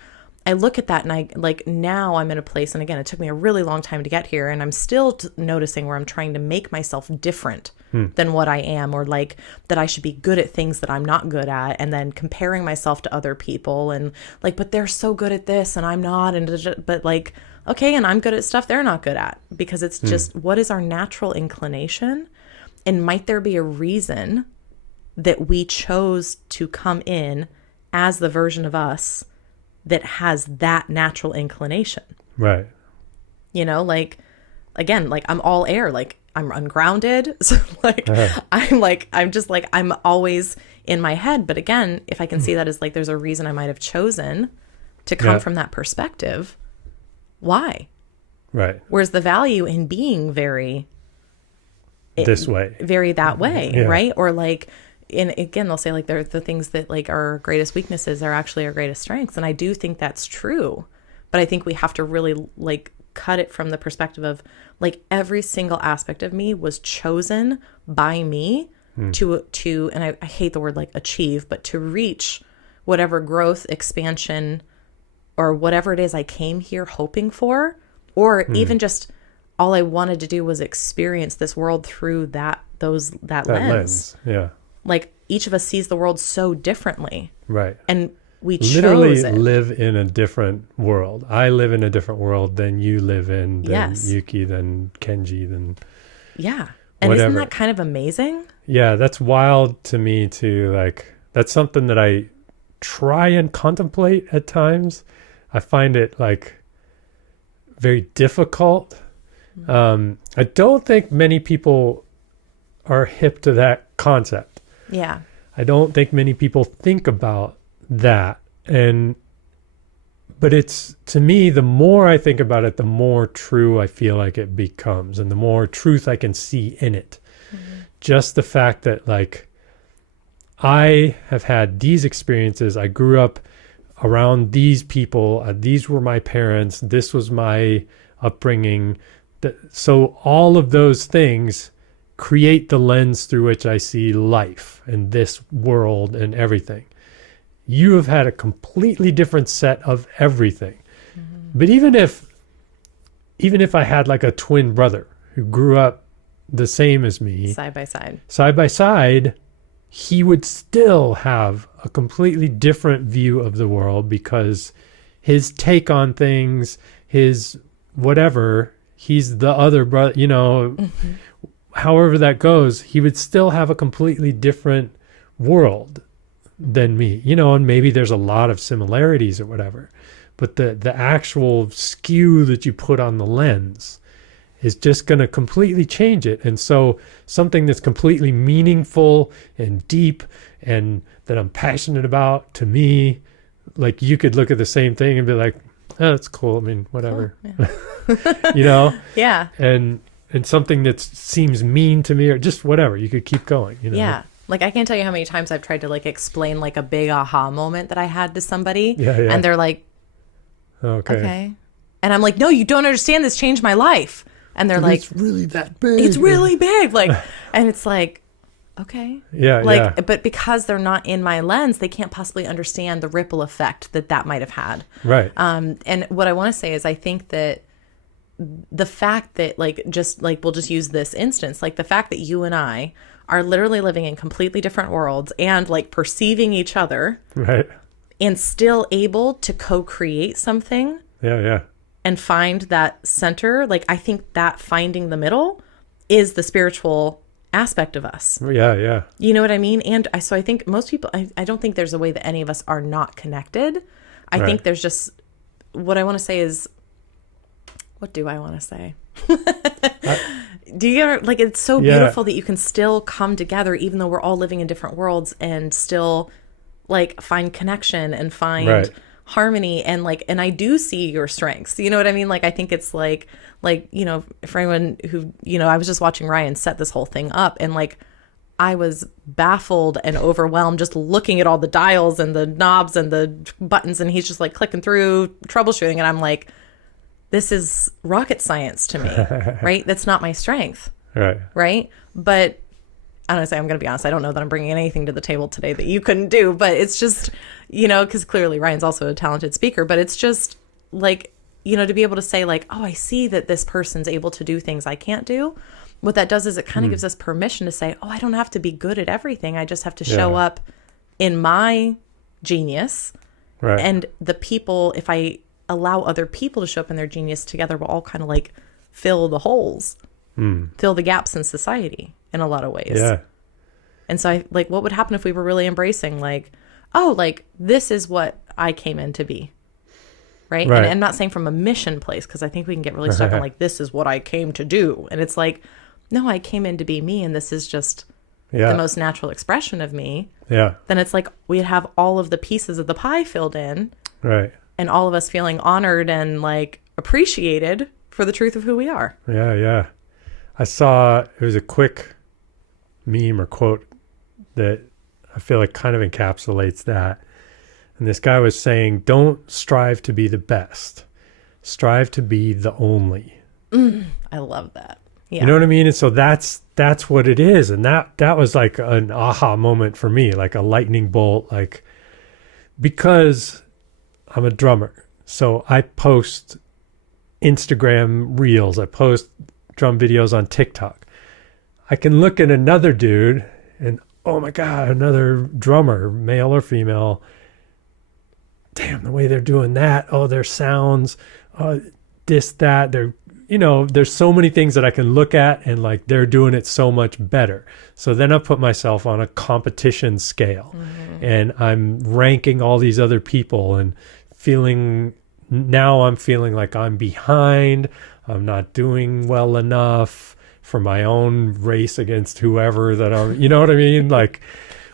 I look at that and I like, now I'm in a place, and again, it took me a really long time to get here, and I'm still noticing where I'm trying to make myself different than what I am, or like that I should be good at things that I'm not good at, and then comparing myself to other people and like, but they're so good at this and I'm not, and but like, okay, and I'm good at stuff they're not good at, because it's just, what is our natural inclination? And might there be a reason that we chose to come in as the version of us that has that natural inclination? Right. Like, again, like, I'm all air, like, I'm ungrounded. So like, I'm always in my head. But again, if I can see that as like, there's a reason I might have chosen to come from that perspective. Why? Right. Where's the value in being very this way, very that way, right? Or like, and again, they'll say like, they're the things that like our greatest weaknesses are actually our greatest strengths. And I do think that's true, but I think we have to really like cut it from the perspective of like, every single aspect of me was chosen by me to, and I hate the word like achieve, but to reach whatever growth, expansion, or whatever it is I came here hoping for, or even just all I wanted to do was experience this world through that lens. Yeah. Like, each of us sees the world so differently. Right. And we literally chose it. Live in a different world. I live in a different world than you live in, than Yuki, than Kenji, than And whatever. Isn't that kind of amazing? Yeah, that's wild to me too. Like, that's something that I try and contemplate at times. I find it like very difficult. I don't think many people are hip to that concept. Yeah. I don't think many people think about that. But it's, to me, the more I think about it, the more true I feel like it becomes, and the more truth I can see in it. Just the fact that like, I have had these experiences. I grew up around these people. These were my parents. This was my upbringing. So all of those things create the lens through which I see life and this world and everything. You have had a completely different set of everything. But even if I had like a twin brother who grew up the same as me, side by side, he would still have a completely different view of the world, because his take on things, his whatever, he's the other brother, however that goes, he would still have a completely different world than me, and maybe there's a lot of similarities or whatever, but the actual skew that you put on the lens is just going to completely change it. And so something that's completely meaningful and deep and that I'm passionate about, to me, like, you could look at the same thing and be like, oh, that's cool. I mean, whatever, cool. Yeah. Yeah. And and something that seems mean to me or just whatever, you could keep going, you know? Yeah. Like, I can't tell you how many times I've tried to like explain like a big aha moment that I had to somebody. Yeah, yeah. And they're like, okay. And I'm like, no, you don't understand. This changed my life. And they're like, it's really that big. It's really big. Like, and it's like, okay. Yeah, like, yeah. But because they're not in my lens, they can't possibly understand the ripple effect that might have had. Right. And what I want to say is I think that the fact that like, just like, we'll just use this instance, like the fact that you and I are literally living in completely different worlds and like perceiving each other. Right. And still able to co-create something. Yeah, yeah. And find that center. Like, I think that finding the middle is the spiritual aspect of us. Yeah, yeah. You know what I mean? And so I think most people, I don't think there's a way that any of us are not connected. I think there's just, what I want to say is, what do I want to say? Do you ever, like, it's so beautiful that you can still come together even though we're all living in different worlds and still like find connection and find harmony and like, and I do see your strengths, you know what I mean? Like, I think it's like, you know, for anyone who, you know, I was just watching Rion set this whole thing up and like, I was baffled and overwhelmed just looking at all the dials and the knobs and the buttons, and he's just like clicking through troubleshooting. And I'm like, this is rocket science to me, right? That's not my strength. Right. But honestly, I'm going to be honest, I don't know that I'm bringing anything to the table today that you couldn't do, but it's just, you know, because clearly Ryan's also a talented speaker, but it's just like, you know, to be able to say like, oh, I see that this person's able to do things I can't do. What that does is it kind of gives us permission to say, oh, I don't have to be good at everything. I just have to show up in my genius. Right. And the people, if I allow other people to show up in their genius together, we'll all kind of like fill the holes, fill the gaps in society in a lot of ways. Yeah. And so I like, what would happen if we were really embracing like, oh, like this is what I came in to be. Right. And I'm not saying from a mission place, because I think we can get really stuck on like, this is what I came to do. And it's like, no, I came in to be me. And this is just the most natural expression of me. Yeah. Then it's like, we'd have all of the pieces of the pie filled in. Right. And all of us feeling honored and like appreciated for the truth of who we are. Yeah. Yeah. I saw, it was a quick meme or quote that I feel like kind of encapsulates that. And this guy was saying, don't strive to be the best. Strive to be the only. I love that. Yeah. You know what I mean? And so that's what it is. And that was like an aha moment for me, like a lightning bolt, like, because I'm a drummer. So I post Instagram reels. I post drum videos on TikTok. I can look at another dude and, oh my God, another drummer, male or female. Damn, the way they're doing that. Oh, their sounds, this, that. They're, you know, there's so many things that I can look at and like they're doing it so much better. So then I put myself on a competition scale and I'm ranking all these other people and I'm feeling like I'm behind. I'm not doing well enough for my own race against whoever that I'm, you know what I mean? Like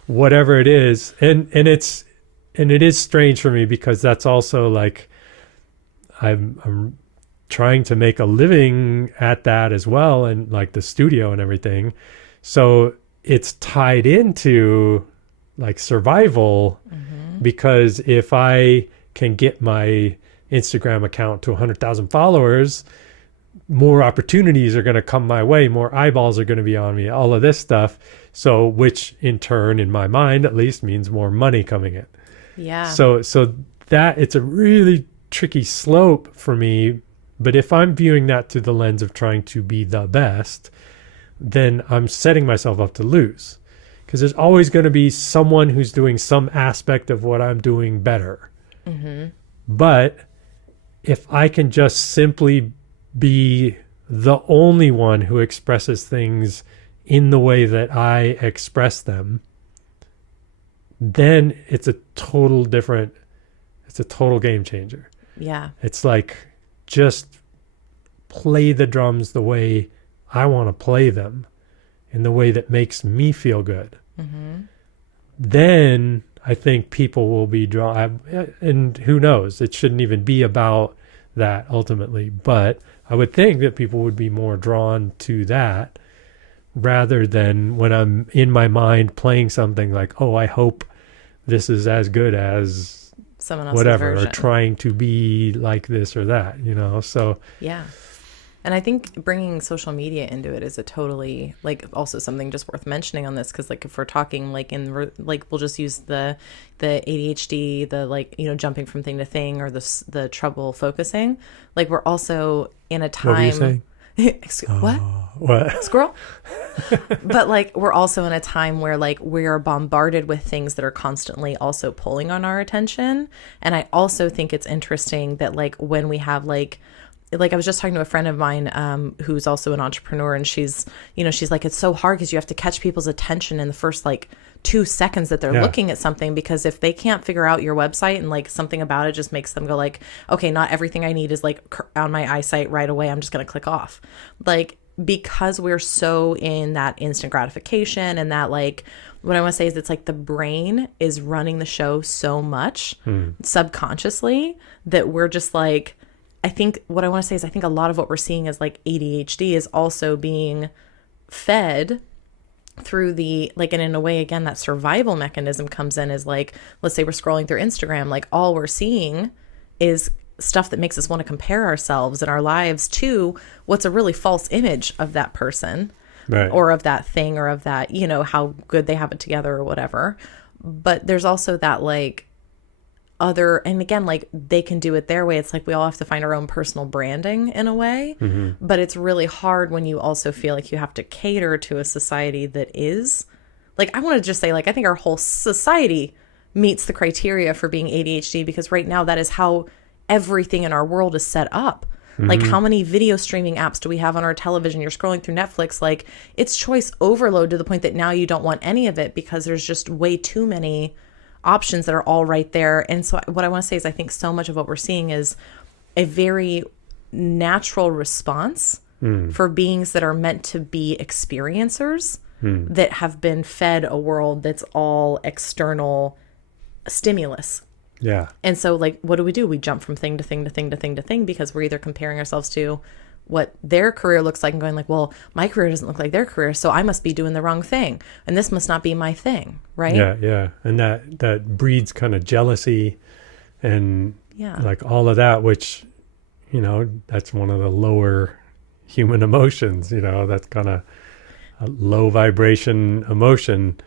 whatever it is. And it is strange for me because that's also like, I'm trying to make a living at that as well. And like the studio and everything. So it's tied into like survival because if I can get my Instagram account to 100,000 followers, more opportunities are going to come my way, more eyeballs are going to be on me, all of this stuff. So, which in turn, in my mind, at least means more money coming in. Yeah. So that it's a really tricky slope for me. But if I'm viewing that through the lens of trying to be the best, then I'm setting myself up to lose because there's always going to be someone who's doing some aspect of what I'm doing better. But if I can just simply be the only one who expresses things in the way that I express them, then it's a total game changer. Yeah. It's like just play the drums the way I want to play them in the way that makes me feel good. Then I think people will be drawn, and who knows, it shouldn't even be about that ultimately. But I would think that people would be more drawn to that rather than when I'm in my mind playing something like, oh, I hope this is as good as someone else's whatever, version. or trying to be like this or that, you know? So yeah. And I think bringing social media into it is a totally, like, also something just worth mentioning on this, because like if we're talking like like we'll just use the ADHD, the like, you know, jumping from thing to thing, or the trouble focusing. Like we're also in a time. what were you saying? What? What? Squirrel? But like we're also in a time where like we're bombarded with things that are constantly also pulling on our attention. And I also think it's interesting that like when we have like I was just talking to a friend of mine who's also an entrepreneur, and she's like, it's so hard because you have to catch people's attention in the first like 2 seconds that they're looking at something, because if they can't figure out your website and like something about it just makes them go like, okay, not everything I need is like on my eyesight right away, I'm just going to click off. Like, because we're so in that instant gratification, and that like, what I want to say is it's like the brain is running the show so much subconsciously that we're just like, I think what I want to say is I think a lot of what we're seeing as like ADHD is also being fed through the like, and in a way, again, that survival mechanism comes in, is like, let's say we're scrolling through Instagram, like all we're seeing is stuff that makes us want to compare ourselves and our lives to what's a really false image of that person, Right. or of that thing, or of that, you know, how good they have it together or whatever. But there's also that like other, and again, like they can do it their way. It's like we all have to find our own personal branding in a way, but it's really hard when you also feel like you have to cater to a society that is like, I want to just say, like, I think our whole society meets the criteria for being ADHD, because right now that is how everything in our world is set up. Like, how many video streaming apps do we have on our television? You're scrolling through Netflix, like it's choice overload to the point that now you don't want any of it because there's just way too many options that are all right there. And so what I want to say is I think so much of what we're seeing is a very natural response for beings that are meant to be experiencers that have been fed a world that's all external stimulus. Yeah. And so like, what do? We jump from thing to thing to thing to thing to thing, because we're either comparing ourselves to what their career looks like and going like, well, my career doesn't look like their career, so I must be doing the wrong thing, and this must not be my thing, right? Yeah. And that breeds kind of jealousy and Yeah. like all of that, which, you know, that's one of the lower human emotions, you know, that's kind of a low vibration emotion.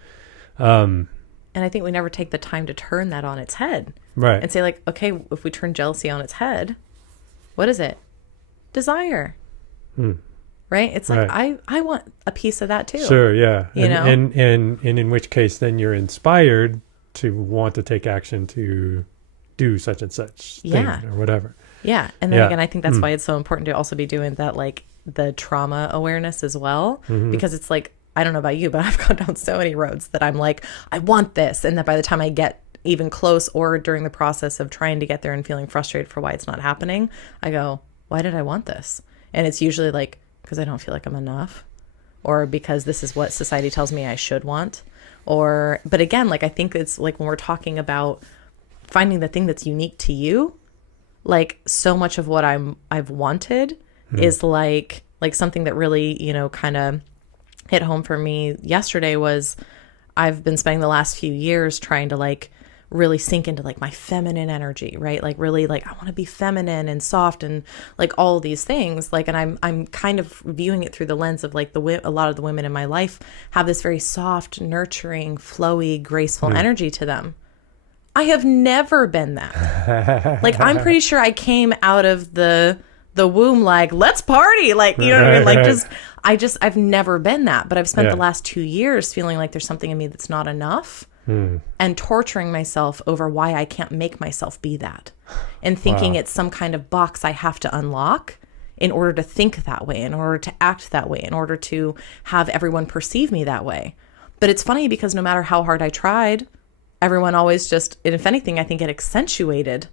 And I think we never take the time to turn that on its head. Right. And say like, okay, if we turn jealousy on its head, what is it? Desire. Right? It's like, Right. I want a piece of that too. Sure, yeah. You know? And in which case then you're inspired to want to take action to do such and such thing or whatever. Yeah. And then Yeah. again, I think that's why it's so important to also be doing that, like the trauma awareness as well, because it's like, I don't know about you, but I've gone down so many roads that I'm like, I want this. And that by the time I get even close, or during the process of trying to get there and feeling frustrated for why it's not happening, I go, why did I want this? And it's usually like, because I don't feel like I'm enough, or because this is what society tells me I should want. Or, but again, like, I think it's like when we're talking about finding the thing that's unique to you, like so much of what I've wanted is like something that really, you know, kind of hit home for me yesterday was I've been spending the last few years trying to like really sink into like my feminine energy, right? Like really like I want to be feminine and soft and like all these things. Like, and I'm kind of viewing it through the lens of like a lot of the women in my life have this very soft, nurturing, flowy, graceful energy to them. I have never been that. Like, I'm pretty sure I came out of the womb like, let's party, like, you know what I mean? Like, I've never been that, but I've spent the last 2 years feeling like there's something in me that's not enough, and torturing myself over why I can't make myself be that, and thinking it's some kind of box I have to unlock in order to think that way, in order to act that way, in order to have everyone perceive me that way. But it's funny because no matter how hard I tried, everyone always just, and if anything, I think it accentuated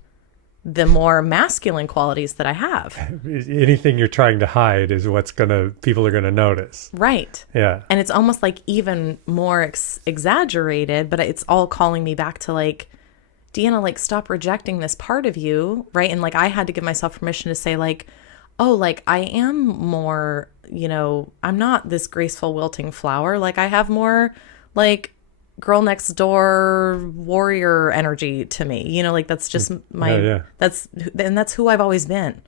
the more masculine qualities that I have. Anything you're trying to hide is what's people are gonna notice. Right. Yeah. And it's almost like even more exaggerated, but it's all calling me back to like, Deanna, like, stop rejecting this part of you, right? And like, I had to give myself permission to say, like, oh, like, I am more, I'm not this graceful wilting flower. Like, I have more like girl next door warrior energy to me. Like, that's just that's who I've always been.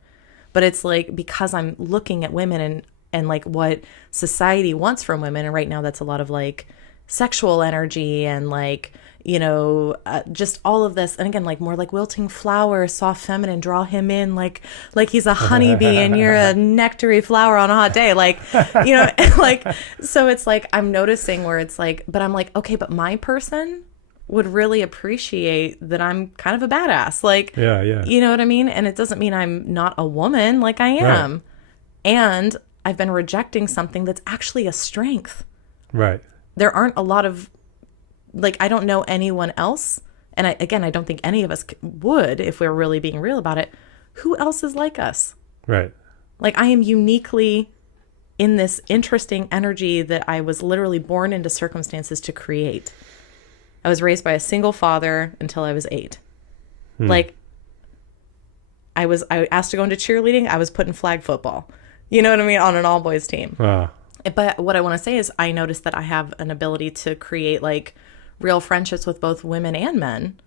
But it's like, because I'm looking at women and like what society wants from women, and right now that's a lot of like sexual energy and like, just all of this. And again, like more like wilting flower, soft feminine, draw him in like he's a honeybee and you're a nectary flower on a hot day. Like, like, so it's like, I'm noticing where it's like, but I'm like, okay, but my person would really appreciate that I'm kind of a badass. Like, you know what I mean? And it doesn't mean I'm not a woman, like I am. Right. And I've been rejecting something that's actually a strength. Right. There aren't a lot of, like, I don't know anyone else. And I don't think any of us would, if we were really being real about it. Who else is like us? Right. Like, I am uniquely in this interesting energy that I was literally born into circumstances to create. I was raised by a single father until I was 8. Like, I asked to go into cheerleading. I was put in flag football. You know what I mean? On an all boys team. Wow. But what I want to say is I noticed that I have an ability to create like real friendships with both women and men.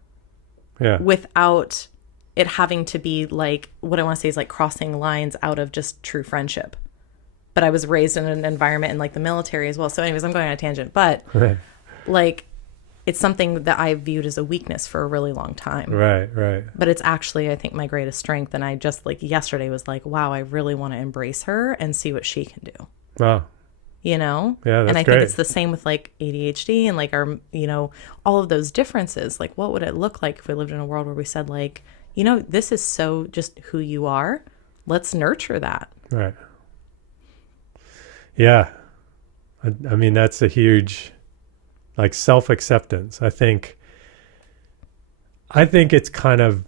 Yeah. Without it having to be like, what I want to say is like crossing lines out of just true friendship. But I was raised in an environment in like the military as well. So anyways, I'm going on a tangent, but like, it's something that I viewed as a weakness for a really long time. Right. But it's actually, I think, my greatest strength. And I just like yesterday was like, wow, I really want to embrace her and see what she can do. Wow. Yeah, that's and I great. think it's the same with like ADHD and like our, all of those differences. Like, what would it look like if we lived in a world where we said like, this is so just who you are. Let's nurture that. Right. Yeah. I mean, that's a huge, like, self-acceptance. I think it's kind of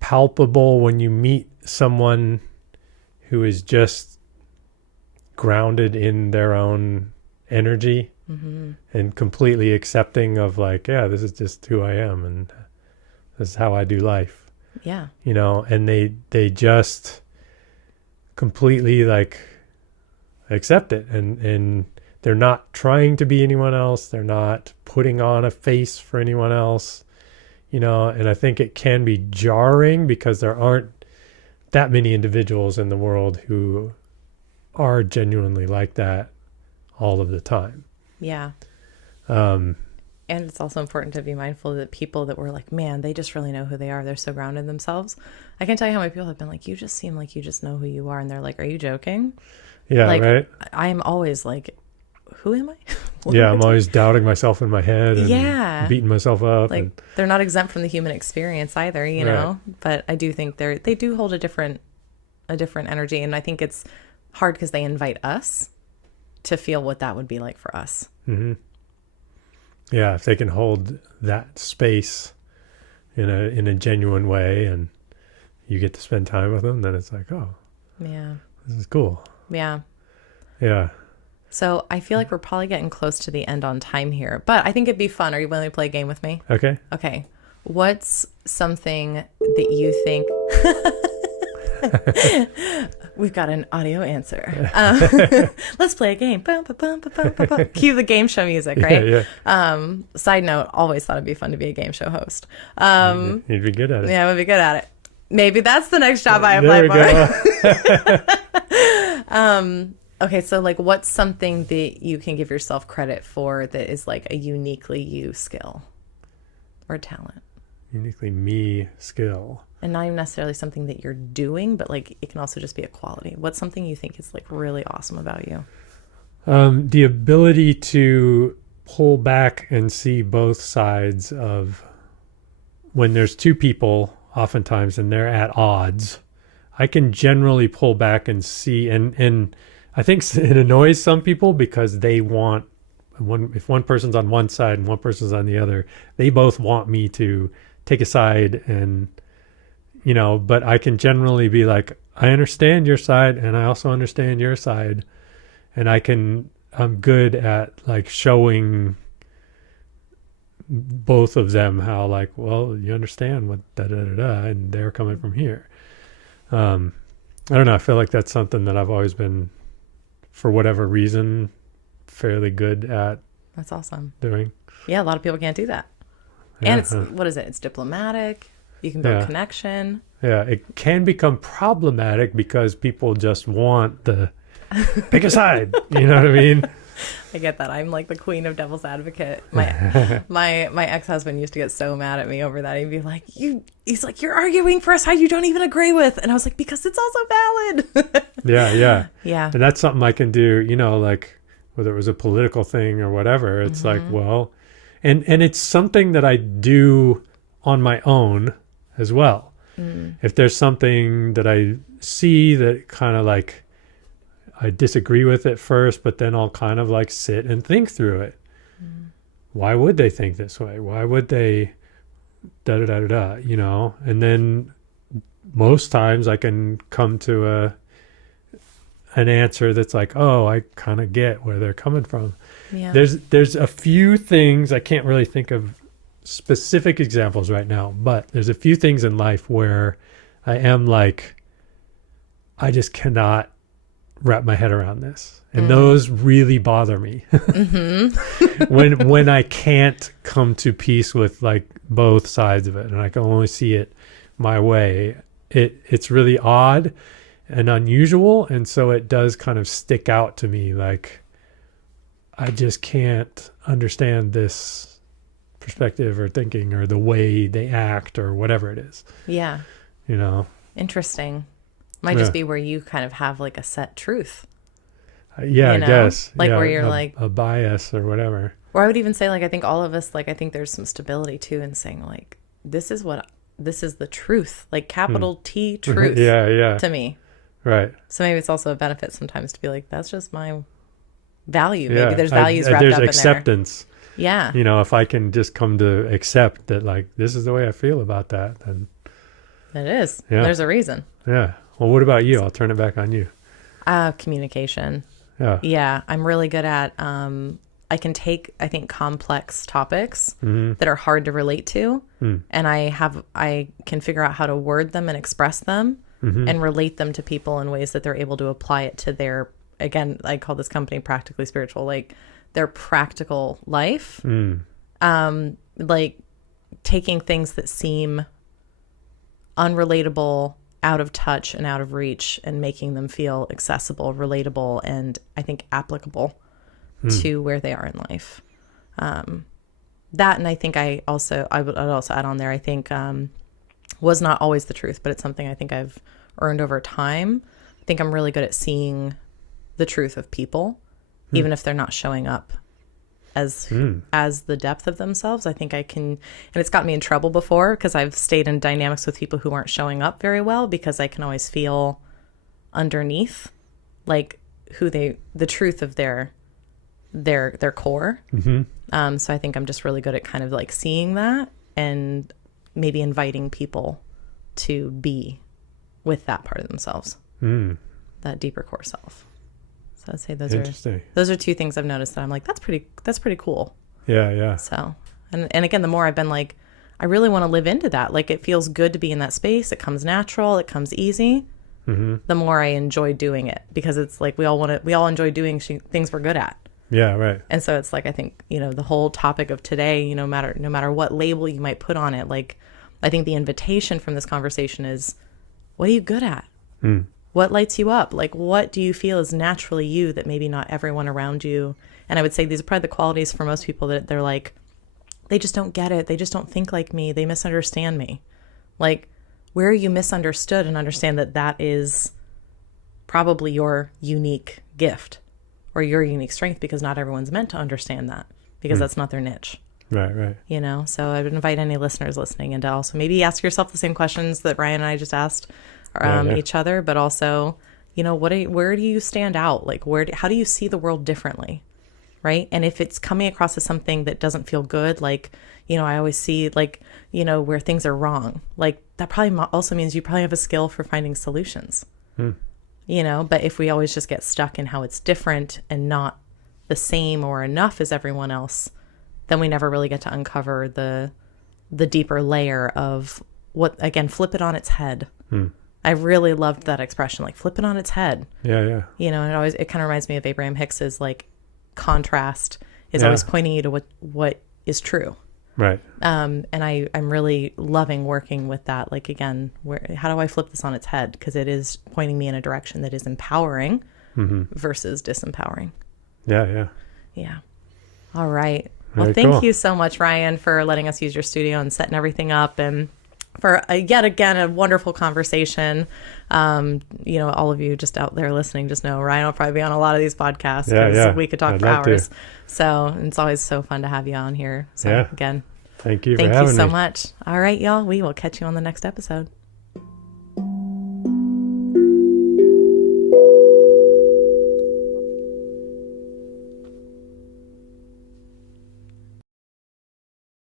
palpable when you meet someone who is just grounded in their own energy and completely accepting of like, yeah, this is just who I am and this is how I do life. Yeah. And they just completely like accept it and they're not trying to be anyone else. They're not putting on a face for anyone else, and I think it can be jarring because there aren't that many individuals in the world who are genuinely like that all of the time. Yeah. And it's also important to be mindful that people that were like, man, they just really know who they are. They're so grounded in themselves. I can tell you how many people have been like, you just seem like you just know who you are. And they're like, are you joking? Yeah, like, right. I'm always like, who am I? Yeah, I'm always doubting myself in my head and beating myself up. Like, they're not exempt from the human experience either, know? But I do think they do hold a different energy. And I think it's hard because they invite us to feel what that would be like for us. Mm-hmm. Yeah, if they can hold that space in a genuine way and you get to spend time with them, then it's like, oh, yeah, this is cool. Yeah. Yeah. So I feel like we're probably getting close to the end on time here, but I think it'd be fun. Are you willing to play a game with me? Okay. Okay. What's something that you think... We've got an audio answer. Let's play a game. Cue the game show music, right? Yeah. Side note, always thought it'd be fun to be a game show host. You'd be good at it. Yeah, I would be good at it. Maybe that's the next job I apply for. Okay, so like what's something that you can give yourself credit for that is like a uniquely you skill or talent? Uniquely me skill. And not even necessarily something that you're doing, but like it can also just be a quality. What's something you think is like really awesome about you? The ability to pull back and see both sides of when there's two people oftentimes and they're at odds. I can generally pull back and see, and I think it annoys some people because they want if one person's on one side and one person's on the other, they both want me to take a side and, but I can generally be like, I understand your side and I also understand your side. And I'm good at like showing both of them how like, well, you understand what da da da da, and they're coming from here. I don't know. I feel like that's something that I've always been, for whatever reason, fairly good at That's awesome. doing. Yeah, a lot of people can't do that. Yeah, And it's, what is it? It's diplomatic. You can build Yeah. connection. yeah, it can become problematic because people just want the pick a side. You know what I mean? I get that. I'm like the queen of devil's advocate. My ex-husband used to get so mad at me over that. He'd be like, he's like, you're arguing for a side you don't even agree with. And I was like, because it's also valid. Yeah. Yeah. And that's something I can do, like whether it was a political thing or whatever. It's like, well, and it's something that I do on my own as well. If there's something that I see that kind of like I disagree with at first, but then I'll kind of like sit and think through it. Why would they think this way? Why would they da da da da da, And then most times I can come to an answer that's like, oh, I kind of get where they're coming from. Yeah. There's a few things, I can't really think of specific examples right now, but there's a few things in life where I am like, I just cannot wrap my head around this, and those really bother me. when I can't come to peace with like both sides of it, and I can only see it my way, it's really odd and unusual, and so it does kind of stick out to me, like I just can't understand this perspective or thinking or the way they act or whatever it is. Yeah. Interesting. Might just be where you kind of have like a set truth. Yeah, I guess. Like yeah, where you're like a bias or whatever. Or I would even say like, I think all of us, like, I think there's some stability too in saying like, this is the truth, like capital T truth. Yeah. To me. Right. So maybe it's also a benefit sometimes to be like, that's just my value. Yeah. Maybe there's values wrapped there's up acceptance. in there. Yeah. If I can just come to accept that, like, this is the way I feel about that, then It is. Yeah. There's a reason. Yeah. Well, what about you? I'll turn it back on you. Communication. Yeah. Yeah. I'm really good at, I can take, I think, complex topics that are hard to relate to. And I can figure out how to word them and express them and relate them to people in ways that they're able to apply it to their, again, I call this company Practically Spiritual, like their practical life. Like taking things that seem unrelatable, out of touch and out of reach, and making them feel accessible, relatable, and I think applicable to where they are in life. That, and I think I'd also add on there, I think was not always the truth, but it's something I think I've earned over time. I think I'm really good at seeing the truth of people, even if they're not showing up as the depth of themselves. I think I can, and it's got me in trouble before because I've stayed in dynamics with people who aren't showing up very well, because I can always feel underneath like the truth of their core. So I think I'm just really good at kind of like seeing that and maybe inviting people to be with that part of themselves, that deeper core self. So I'd say those are two things I've noticed that I'm like, that's pretty cool. Yeah. So, and again, the more I've been like, I really want to live into that. Like, it feels good to be in that space. It comes natural. It comes easy. The more I enjoy doing it, because it's like, we all enjoy doing things we're good at. Yeah. Right. And so it's like, I think, the whole topic of today, no matter what label you might put on it, like, I think the invitation from this conversation is, what are you good at? What lights you up? Like, what do you feel is naturally you that maybe not everyone around you? And I would say these are probably the qualities for most people that they're like, they just don't get it. They just don't think like me. They misunderstand me. Like, where are you misunderstood, and understand that is probably your unique gift or your unique strength, because not everyone's meant to understand that, because that's not their niche. Right. So I would invite any listeners listening and to also maybe ask yourself the same questions that Ryan and I just asked each other, but also, where do you stand out? Like, how do you see the world differently? Right. And if it's coming across as something that doesn't feel good, like, I always see like, where things are wrong, like that probably also means you probably have a skill for finding solutions, but if we always just get stuck in how it's different and not the same or enough as everyone else, then we never really get to uncover the deeper layer of what, again, flip it on its head. I really loved that expression, like flip it on its head. Yeah. You know, and it kind of reminds me of Abraham Hicks's like contrast is always pointing you to what is true. Right. And I'm really loving working with that. Like, again, how do I flip this on its head? Because it is pointing me in a direction that is empowering versus disempowering. Yeah. All right. Well, Very thank cool. you so much, Rion, for letting us use your studio and setting everything up, and for yet again a wonderful conversation. You know, all of you just out there listening, just know Rion will probably be on a lot of these podcasts because we could talk I'd for love to. hours. So it's always so fun to have you on here. So again, Thank you thank for having you so me. much. All right, y'all. We will catch you on the next episode.